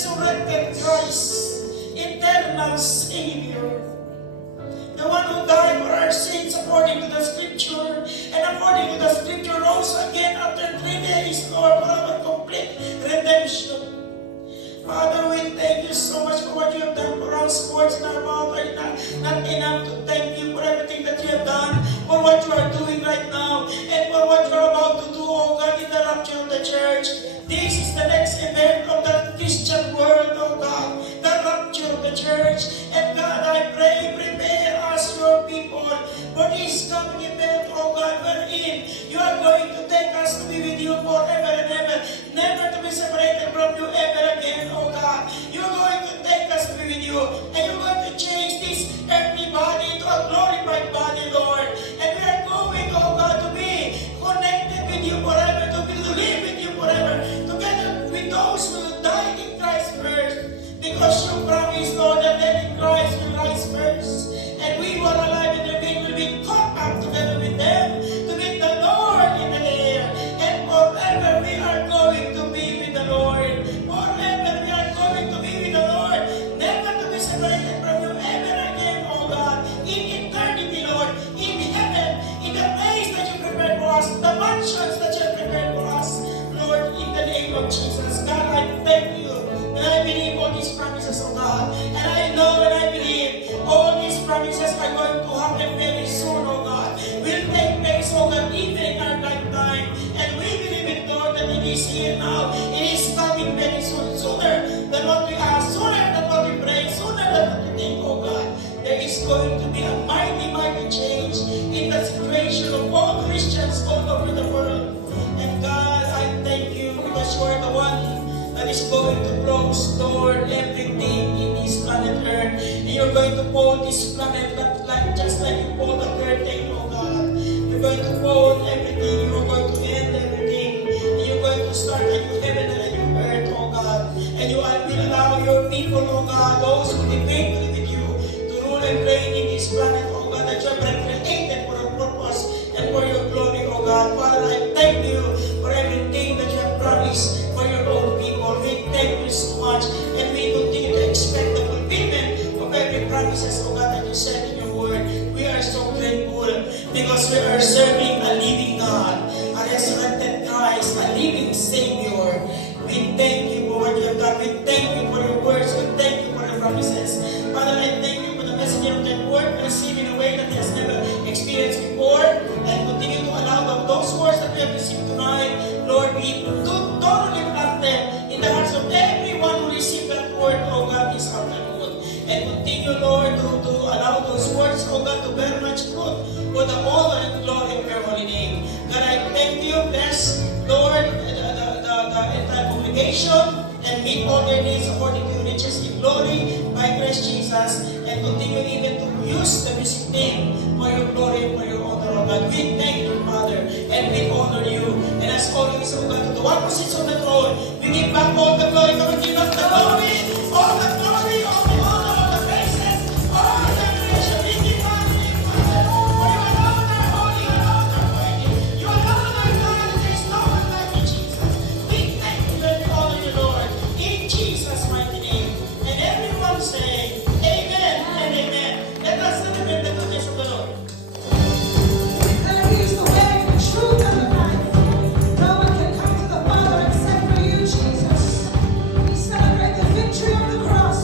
resurrected Christ, eternal Savior, the one who died for our sins according to the Scripture, and according to the Scripture rose again after 3 days, Lord, for our complete redemption. Father, we thank you so much for what you have done for us. Words in our mouth are not enough to thank you for everything that you have done, for what you are doing right now, and for what you are about to do, oh God, in the rapture of the church. This is the next event of the Christian world, oh God, the rapture of the church. And God, I pray, prepare us, your people, for this coming event, oh God, wherein you are going to take us to be with you forever and ever, never to be separated from you ever again, oh God. You're going to take us to be with you, and you're going to change this earthly body to a glorified body, Lord. And we are going, oh God, to be connected with you forever, to live with you forever, together with those who will die in Christ first. Because you promised, Lord, that then in Christ will rise first. And we who are alive and remain will be caught up together with them to meet the Lord in the air. And forever we are going to be with the Lord. Forever we are going to be with the Lord. Never to be separated from you ever again, oh God. In eternity, Lord. In heaven. In the place that you prepared for us. The mansions that you have prepared for us. Lord, in the name of Jesus. God, I thank you. And I believe all these promises of God. And I know and I believe all these promises are going to happen very soon, oh God. Will take place, oh God, even in our lifetime. And we believe it, Lord, that it is here now. It is coming very soon. Sooner than what we ask, sooner than what we pray, sooner than what we think, oh God. There is going to be a mighty, mighty change in the situation of all Christians all over the world. And God, I thank you because you are the one that is going to close, Lord, everything in this planet Earth. And you're going to fold this planet like just like you fold the curtain, oh God. You're going to fold everything. You're going to end everything. And you're going to start a new heaven and a new earth, oh God. And you will allow your people, oh God, those who live faithfully with you, to rule and reign in this planet, oh God, that you have created for a purpose and for your glory, oh God. Father, I thank you for everything that you have promised for your own people. We thank you so much, and we continue to expect the fulfillment of every promises, oh God, that you said in your word. We are so grateful because we are serving a living God, a resurrected Christ, a living Savior. We thank you for what you have done. We thank you for your words. We thank you for your promises. Father, I thank you for the messenger of that word to receive in a way that he has never experienced before, and continue to allow those words that we have received tonight, Lord, be totally planted in the hearts of everyone who received that word, oh God, this afternoon. And continue, Lord, to allow those words, oh God, to bear much fruit for the honor and glory of your holy name. God, I thank you. Bless, Lord, the entire congregation, and meet all their needs according to your riches in glory by Christ Jesus, and continue even to use the music team for your glory and for your honor, oh God. We thank you, Father, and we honor you. And as always, oh God, to the one who sits on the throne, we give back all the glory. Come and give us the glory, all the glory, all the honor, all the praises, all the adoration. We give back to you, Father. For you alone are holy, you alone are worthy. You alone are God, and there is no one like you, Jesus. We thank you and we honor you, Lord, in Jesus' mighty name. And everyone say, Amen and Amen. Let us celebrate the goodness of the Lord. And he is the way, the truth, and the life. No one can come to the Father except for you, Jesus. We celebrate the victory of the cross.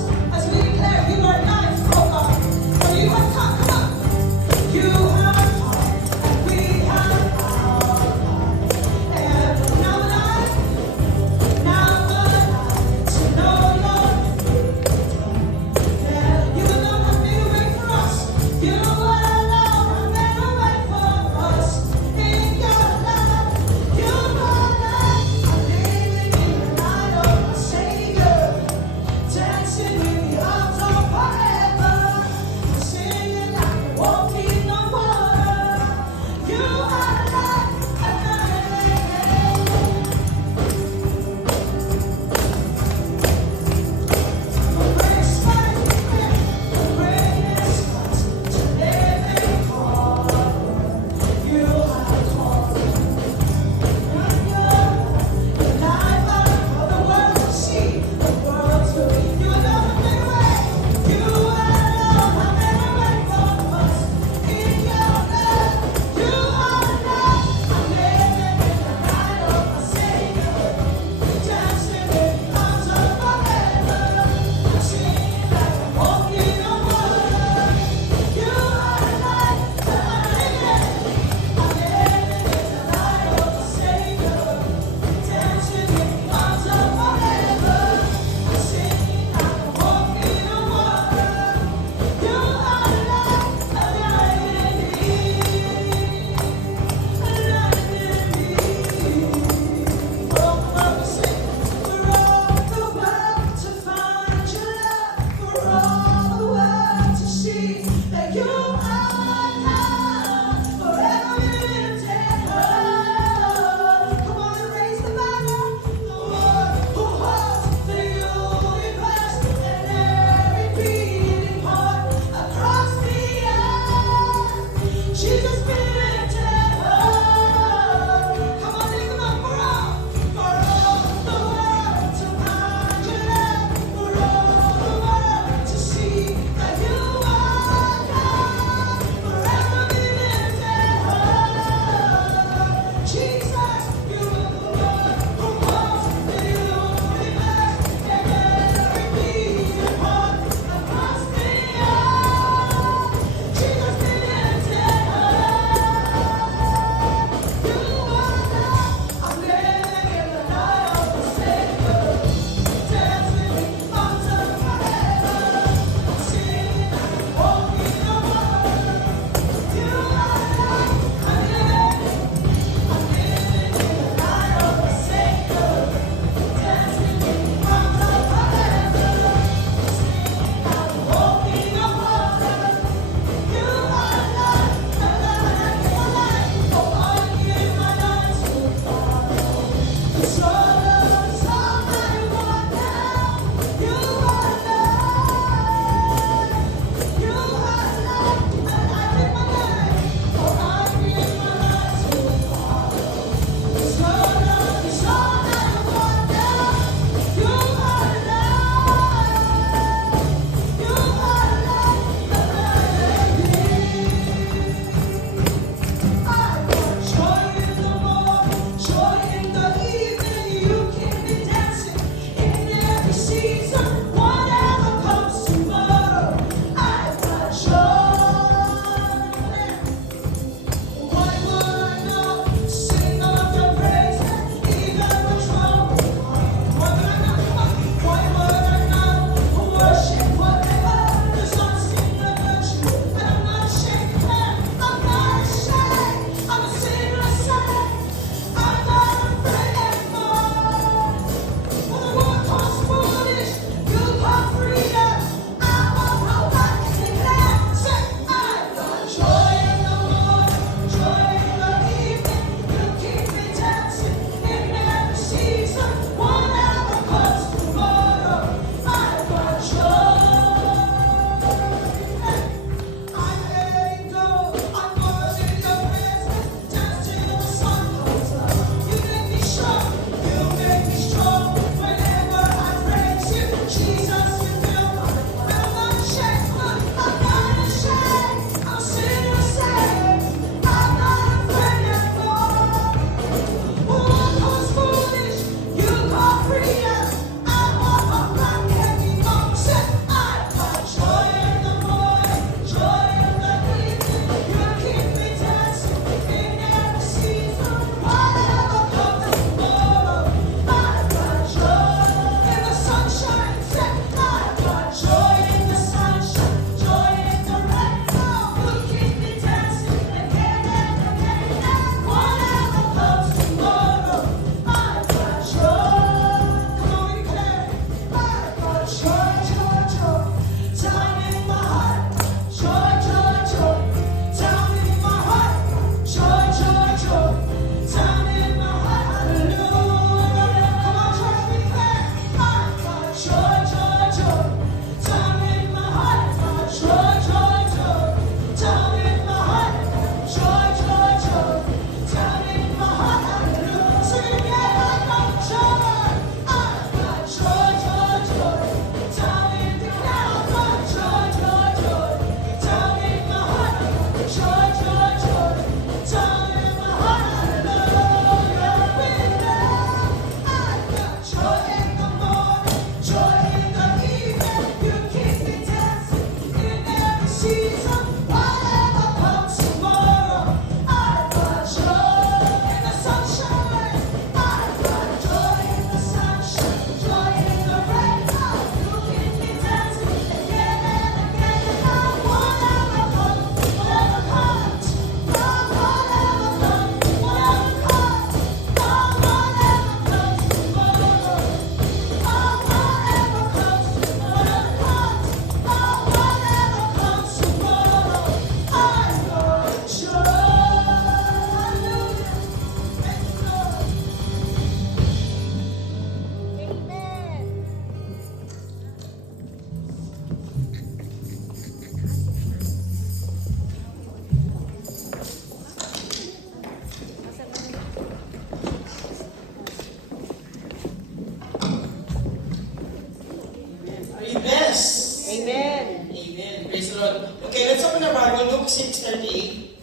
Luke 6:38.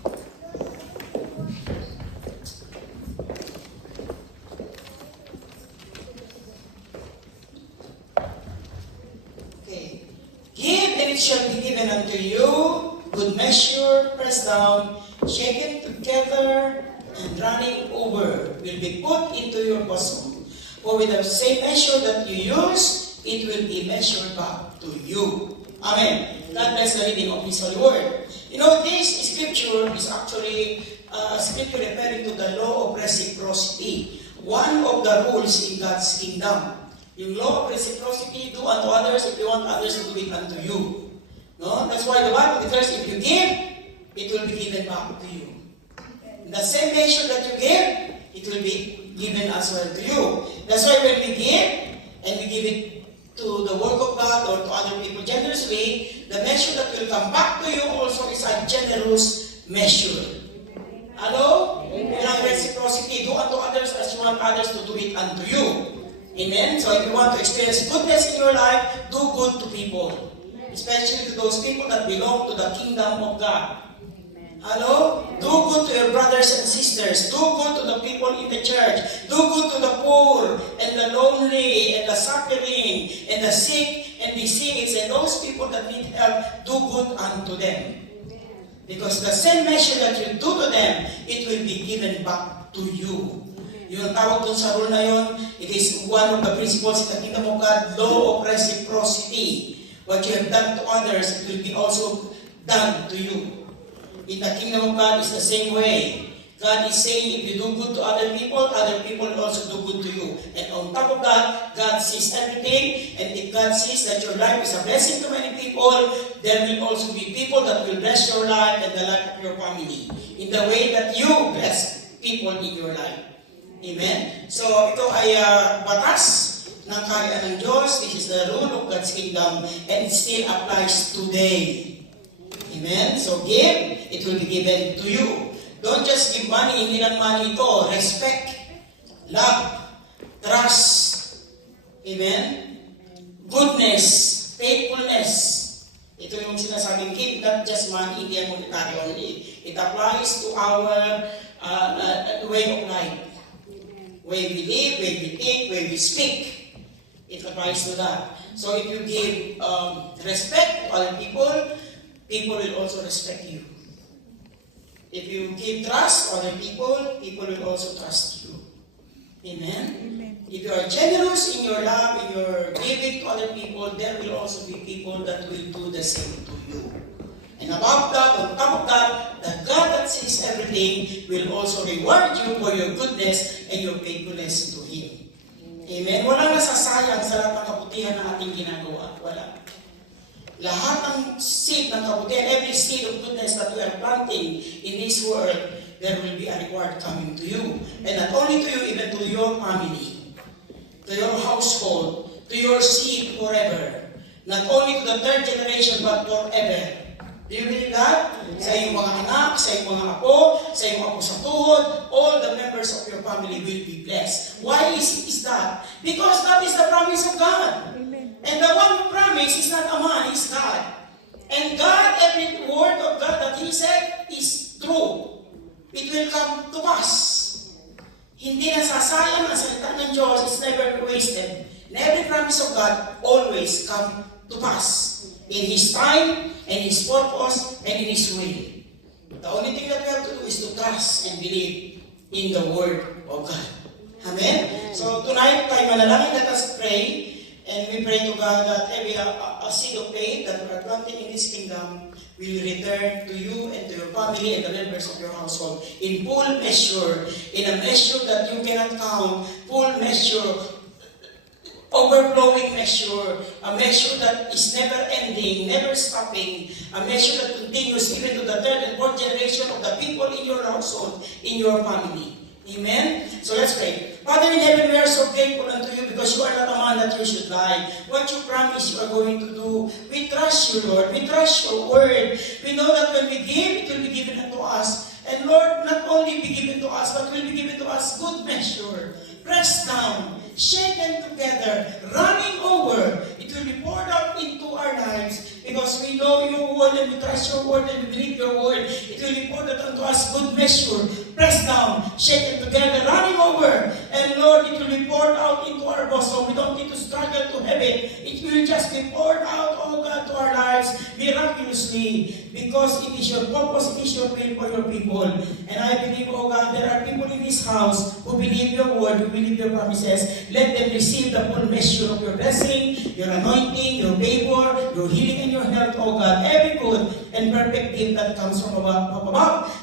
Okay. Give and it shall be given unto you, good measure, pressed down, shaken together, and running over will be put into your bosom. For with the same measure that you use, it will be measured back to you. Amen. God bless the reading of His holy word. You know, this scripture is actually a scripture referring to the law of reciprocity. One of the rules in God's kingdom. Yung law of reciprocity, do unto others if you want others to do it unto you. No? That's why the Bible declares, if you give, it will be given back to you. In the same measure that you give, it will be given as well to you. That's why when we give, and we give it to the work of God or to other people generously, the measure that will come back to you also is a generous measure. Hello? Yun ang reciprocity. Do unto others as you want others to do it unto you. Amen? So if you want to experience goodness in your life, do good to people. Especially to those people that belong to the kingdom of God. Hello? Do good to your brothers and sisters. Do good to the people in the church. Do good to the poor and the lonely and the suffering and the sick and diseased and those people that need help. Do good unto them. Because the same measure that you do to them, it will be given back to you. Yung tawag dun sa rule na yun, it is one of the principles in the kingdom of God, law of reciprocity. What you have done to others, it will be also done to you. In the kingdom of God, it's the same way. God is saying, if you do good to other people will also do good to you. And on top of that, God sees everything. And if God sees that your life is a blessing to many people, there will also be people that will bless your life and the life of your family. In the way that you bless people in your life. Amen? So, ito ay batas ng kaharian ng Diyos. This is the rule of God's kingdom. And it still applies today. Amen? So, give, it will be given to you. Don't just give money, hindi lang money ito. Respect, love, trust, amen? Goodness, faithfulness. Ito yung sinasabing give, not just money, hindi yan monetary only. It applies to our way of life. Way we live, way we think, way we speak. It applies to that. So if you give respect to other people, people will also respect you. If you give trust to other people, people will also trust you. Amen? If you are generous in your love, in your giving to other people, there will also be people that will do the same to you. And above that, on top of that, the God that sees everything will also reward you for your goodness and your faithfulness to Him. Amen? Walang nasasayang sa lahat ng kabutihan ng ating ginagawa. Wala. Lahat ng seed ng kabutihan, every seed of goodness that we are planting in this world, there will be a reward coming to you. And not only to you, even to your family, to your household, to your seed forever. Not only to the third generation, but forever. Do you believe that? Sa iyong mga anak, sa iyong mga apo, sa iyong apo sa tuhod, all the members of your family will be blessed. Why is that? Because that is the promise of God. And the one who promised is not a man, is God. And God, every word of God that He said is true. It will come to pass. Hindi nasasayang ang salita ng Diyos, it's never wasted. And every promise of God always come to pass. In His time, and His purpose, and in His will. The only thing that we have to do is to trust and believe in the Word of God. Amen? So tonight, tayo manalangin, let us pray. And we pray to God that every a seed of faith that we are planting in this kingdom will return to you and to your family and the members of your household in full measure, in a measure that you cannot count, full measure, overflowing measure, a measure that is never ending, never stopping, a measure that continues even to the third and fourth generation of the people in your household, in your family. Amen? So let's pray. Father in heaven, we are so grateful unto you because you are not a man that you should lie. What you promise you are going to do, we trust you, Lord. We trust your word. We know that when we give, it will be given unto us. And Lord, not only be given to us, but will be given to us good measure, pressed down, shaken together, running over. It will be poured out into our lives because we we know your word and we trust your word and we believe your word, it will be poured out unto us good measure, pressed down, shaken together, running over. And Lord, it will be poured out into our bosom. We don't need to struggle to have it. It will just be poured out, oh God, to our lives miraculously, because it is your purpose, it is your will for your people. And I believe, oh God, there are people in this house who believe your word, who believe your promises. Let them receive the full measure of your blessing, your anointing, your favor, your healing and your health, oh God. Every good and perfect gift that comes from above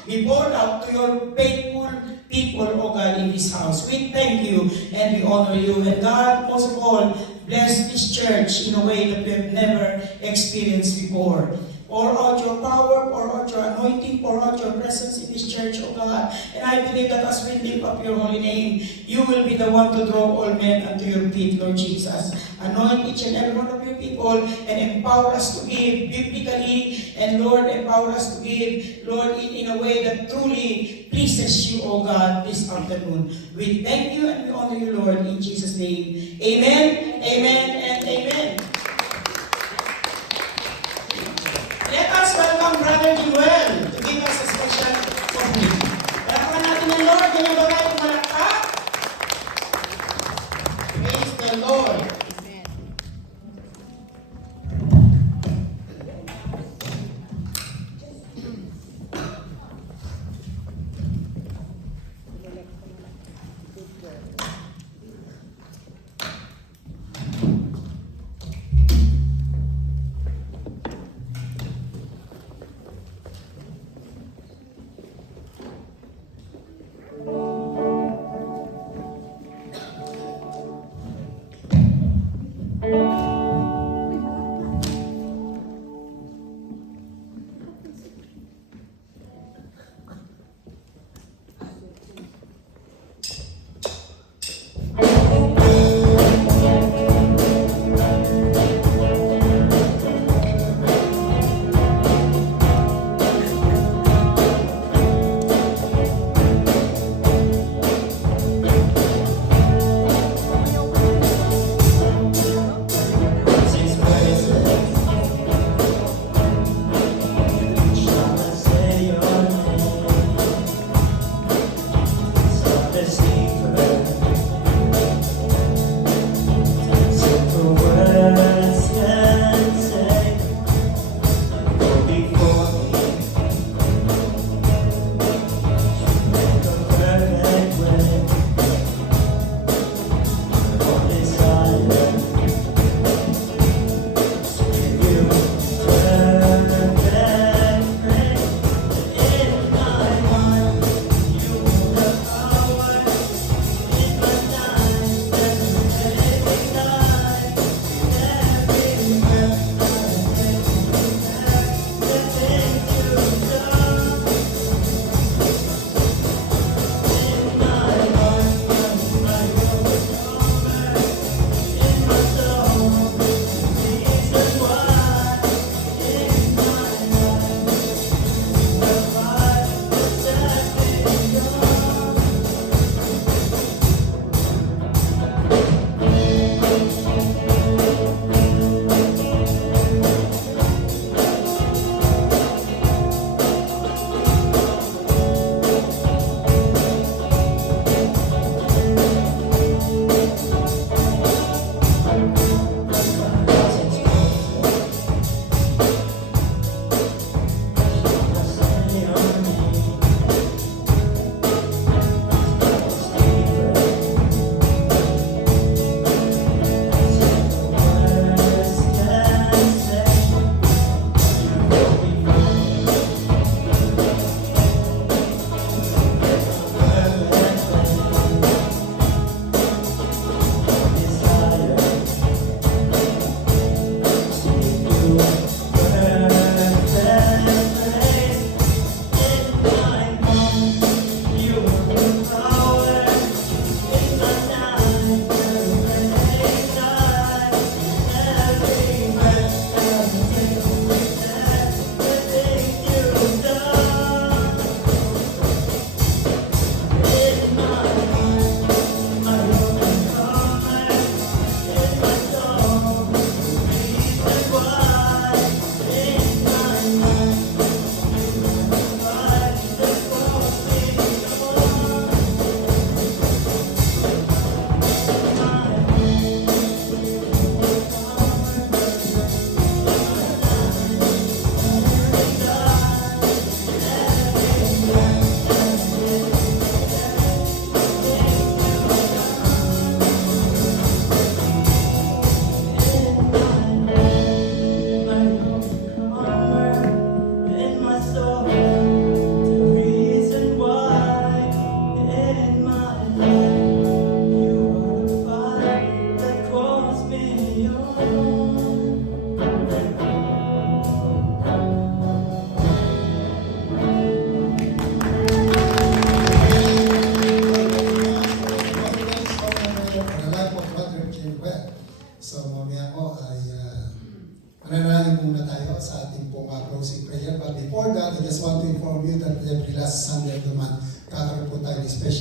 be poured out to your faithful people, oh God, in this house. We thank you and we honor you. And God, most of all, bless this church in a way that we have never experienced before. Pour out your power, pour out your anointing, pour out your presence in this church, oh God. And I believe that as we lift up your holy name, you will be the one to draw all men unto your feet, Lord Jesus. Anoint each and every one of your people and empower us to give biblically, and Lord, empower us to give, Lord, in a way that truly pleases you, oh God, this afternoon. We thank you and we honor you, Lord, in Jesus' name. Amen, amen, and amen. Let us welcome Brother Joel to give us a special offering. Palakpakan natin ng Lord, ganyan ba tayo malakpak? Praise the Lord.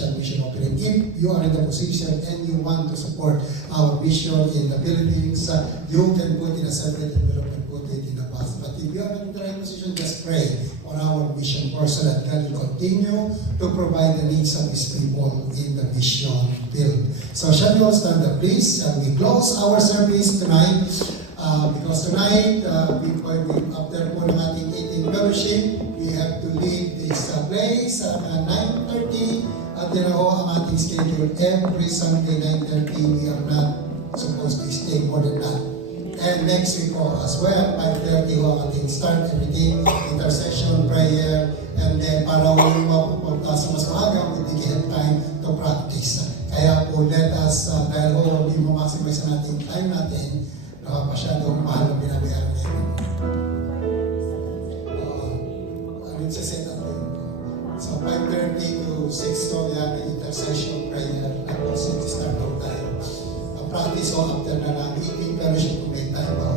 Special Mission Opening. If you are in the position and you want to support our mission in the Philippines, you can put in a separate envelope and put it in the box. But if you are in the right position, just pray for our mission person that God will continue to provide the needs of His people in the mission field. So shall we all stand up, please? We close our service tonight because tonight, after po ng ating eating fellowship, we have to leave this place at 9:30. At din ako ang ating schedule every Sunday 9:30. We are not supposed to stay more than that. And next week po as well, 5:30 ho ang ating start everything, intercession, prayer, and then para walang mapupunta sa mas maaga, we have time to practice. Kaya po let us, dahil ho, i-maximize natin time natin, masyadong mahal na binabayaran natin. Sa set up yun. So 5:30 to 6 to yan, intercession, prayer, tapos start out tayo. Practice ko after na lang, eating fellowship kung may time pa.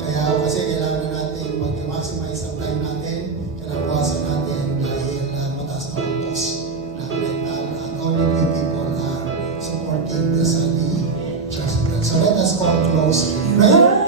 Kaya kasi kailangan na natin mag-maximize ang time natin, kailangan buwasan natin dahil mataas na ang cost na mental and only few people are supporting the Sunday church. So let us all close. Right?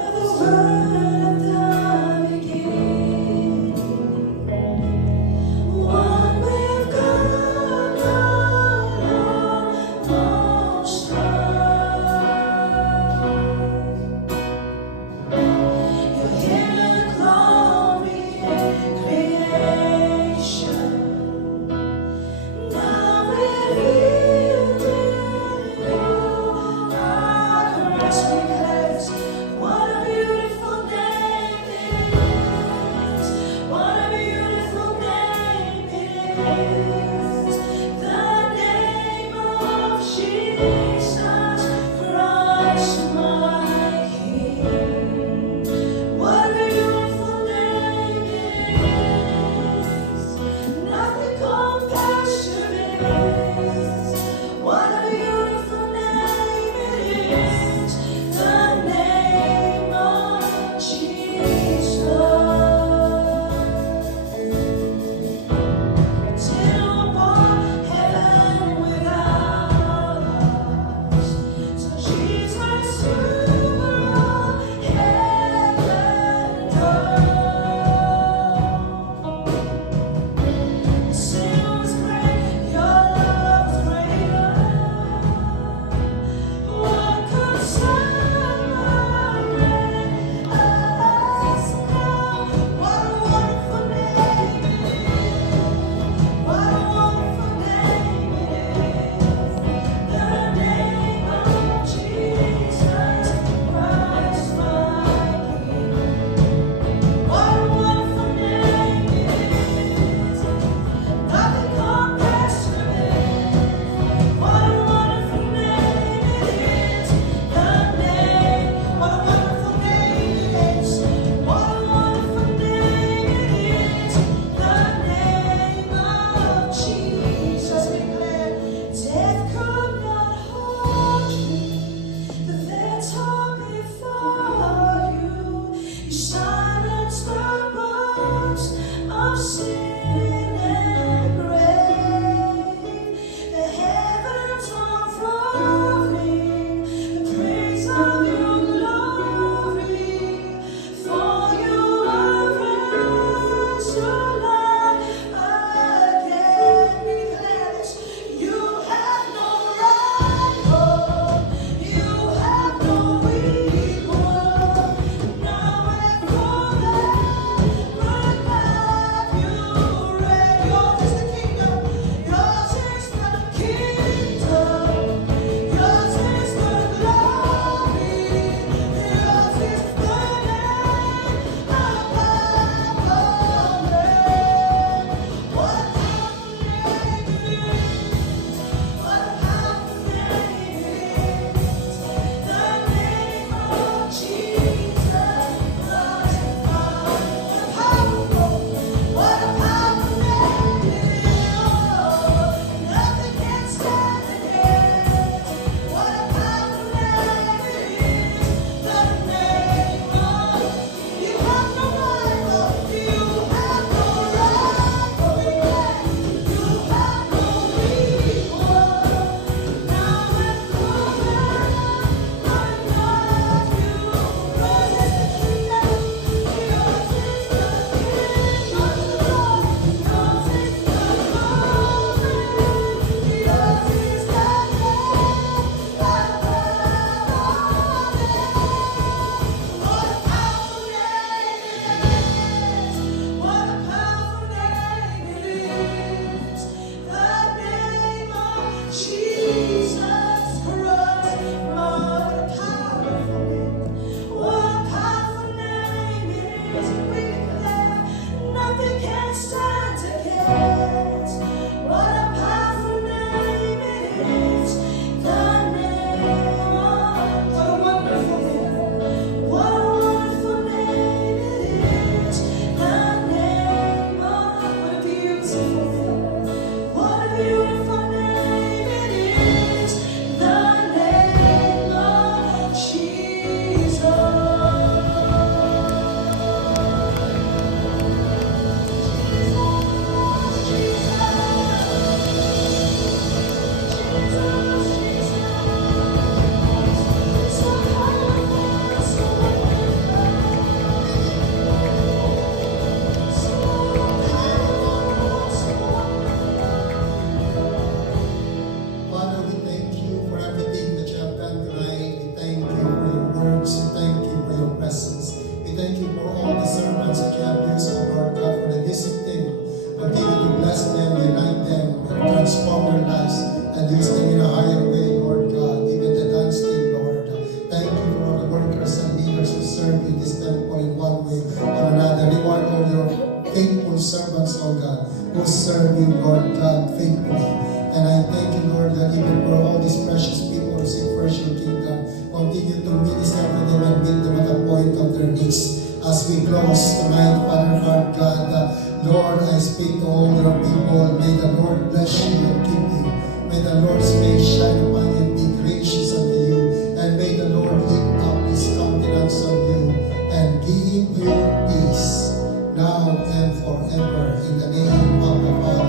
Lord's face shine upon you and be gracious unto you. And may the Lord lift up his countenance on you and give you peace now and forever. In the name of the Father,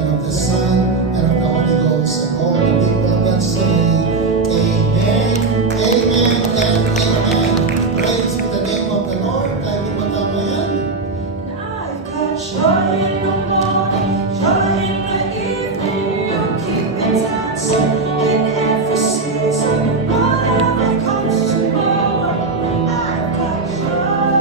and of the Son, and of the Holy Ghost. And all the people of God say, Amen, Amen, and Amen. Praise be the name of the Lord. Tayo po matama yan. I've got joy in the morning, joy in the evening. You keep me dancing in every season. Whatever comes tomorrow, I've got joy.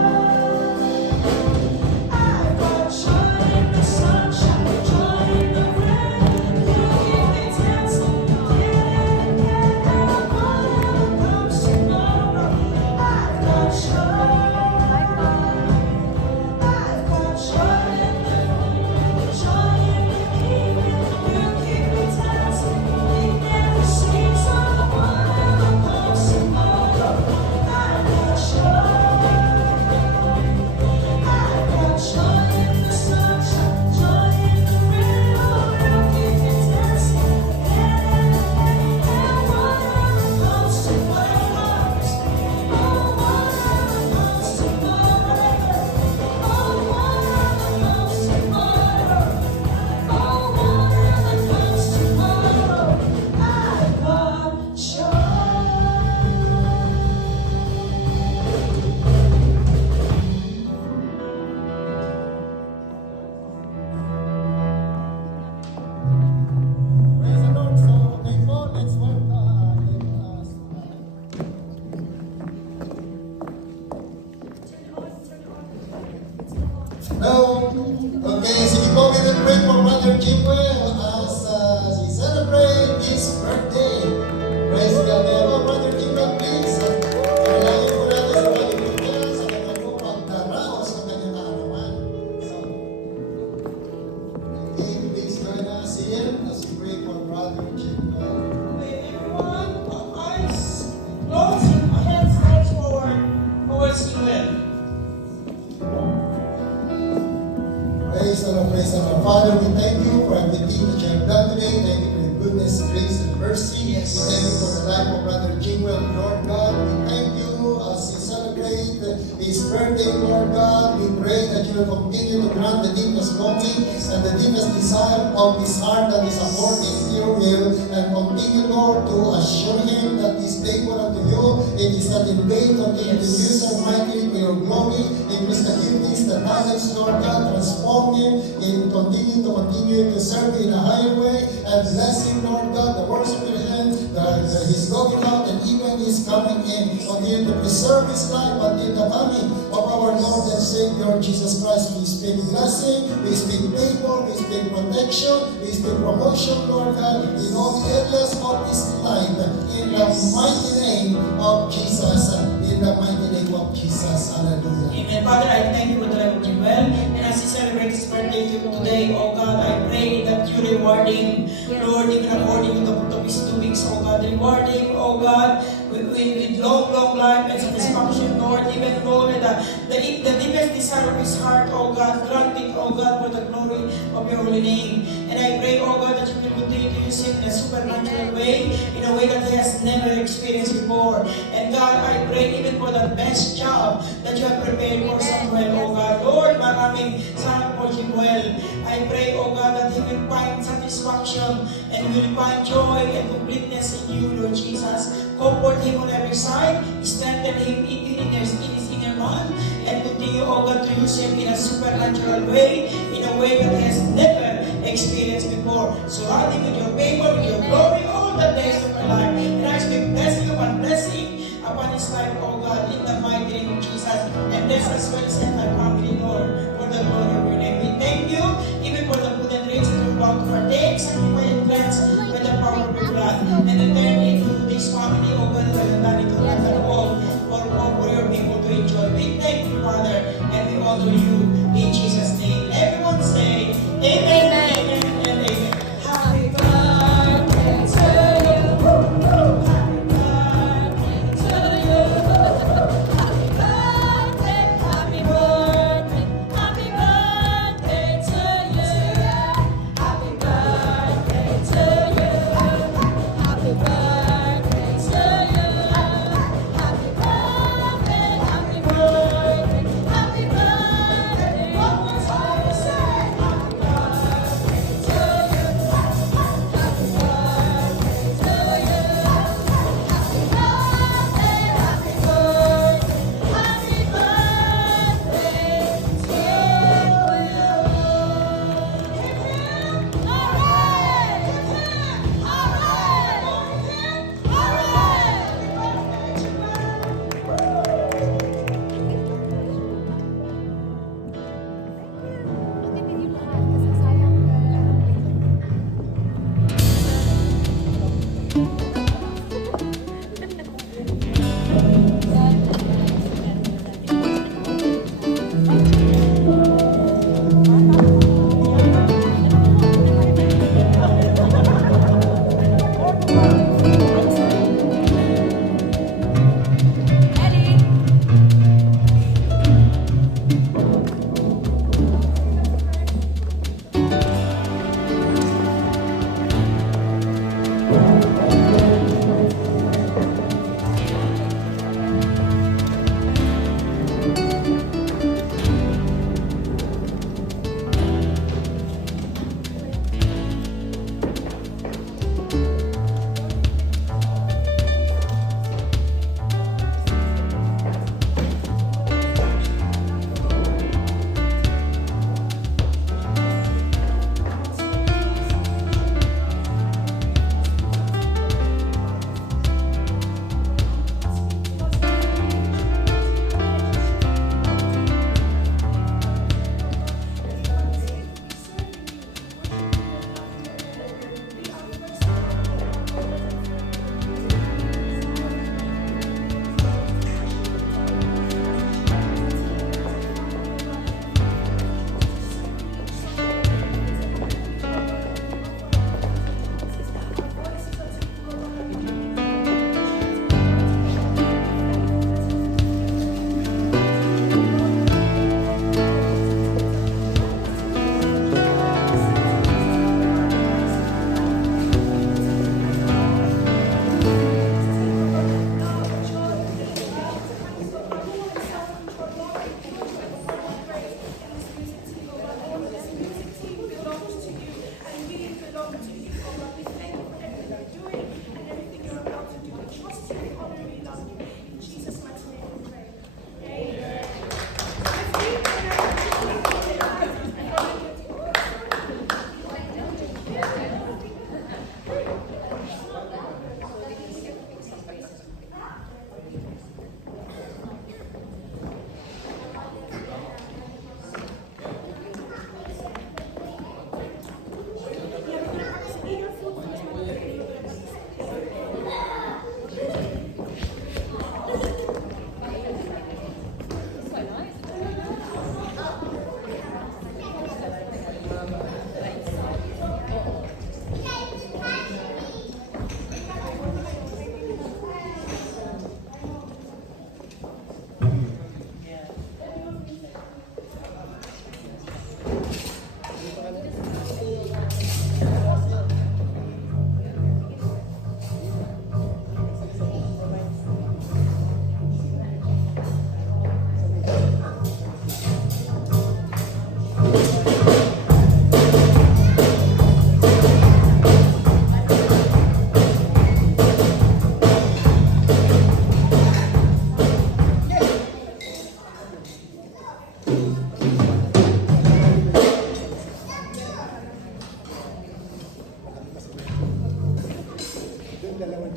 I've got joy in the sunshine, joy in the rain. You keep me dancing, whatever comes tomorrow, I've got joy. I've got joy in the morning, joy in the evening. You keep me dancing in every season. Whatever comes tomorrow, I've got joy. I've got joy in the sunshine, joy in the rain. Oh, you keep me dancing, whatever comes tomorrow. Oh, whatever comes tomorrow. Oh, whatever comes tomorrow. Oh, whatever comes tomorrow. I've got joy. Praise the Lord. So, thank you. Let's welcome. Now, okay, sige po, we will pray for Brother Jimwell as he celebrate his birthday. Praise God. Kaya po, Brother Jimwell, please. Kailangan po natin sa Brother Jimwell sa kanyang po pagdaraos sa kanyang kaarawan. So, okay, please join us here as we pray for Brother Jimwell. May everyone, eyes closed and hands stretched forward towards you. Praise the Lord, praise the Lord. Father, we thank you for everything that you have done today. Thank you for your goodness, grace, and mercy. Yes. We thank you for the life of Brother Jimwell, Lord God. We thank you as he celebrates his birthday, Lord God. We pray that you will continue to grant the deepest longing and the deepest desire of his heart that is according to your will. And continue, Lord, to assure him that he is faithful unto you. It is not in vain. Continue to use him mightily for your glory. Increase the giftings, the talents, Lord God. Transform him and continue to serve you in a higher way. And bless him, Lord God, the works of your hand, that he's going out and even he's coming in. Continue to preserve his life until the coming of our Lord and Savior Jesus Christ. We speak blessing, we speak favor, we speak protection, we speak promotion, Lord God, in all the areas of his life. In the mighty name of Jesus. In the mighty name of Jesus. Hallelujah. Amen. Father, I thank you for the life of Jimwell. And as he celebrates his birthday today, oh God, I pray that you reward him, Lord, even according to the fruit of his 2 weeks, oh God. Reward him, oh God, with long life and satisfaction, Lord. Even, Lord, the deepest desire of his heart, oh God, granting, oh God, for the glory of your holy name. And I pray, oh God, that you will continue to use him in a supernatural way, in a way that he has never experienced before. And God, I pray even for the best job that you have prepared for Samuel, oh God. Lord, maraming salamat po, Jimwell. I pray, oh God, that he will find satisfaction and will find joy and completeness in you, Lord Jesus. Comfort him on every side, strengthen him in his inner man, and continue, oh God, to use him in a supernatural way, in a way that he has never experienced before. Surround him with your favor, with your glory, all the days of our life. And I speak blessing upon blessing upon his life, oh God, in the mighty name of Jesus. And bless as well as my family, Lord, for the glory of your name. We thank you, even for the food and drinks that we're about to partake, sanctify and cleanse by the power of your blood. And return into this family, oh God, that have done it all for your people to enjoy. We thank you, Father, and we honor you in Jesus' name. Everyone say, Amen, amen, and amen. Happy birthday. Dalawang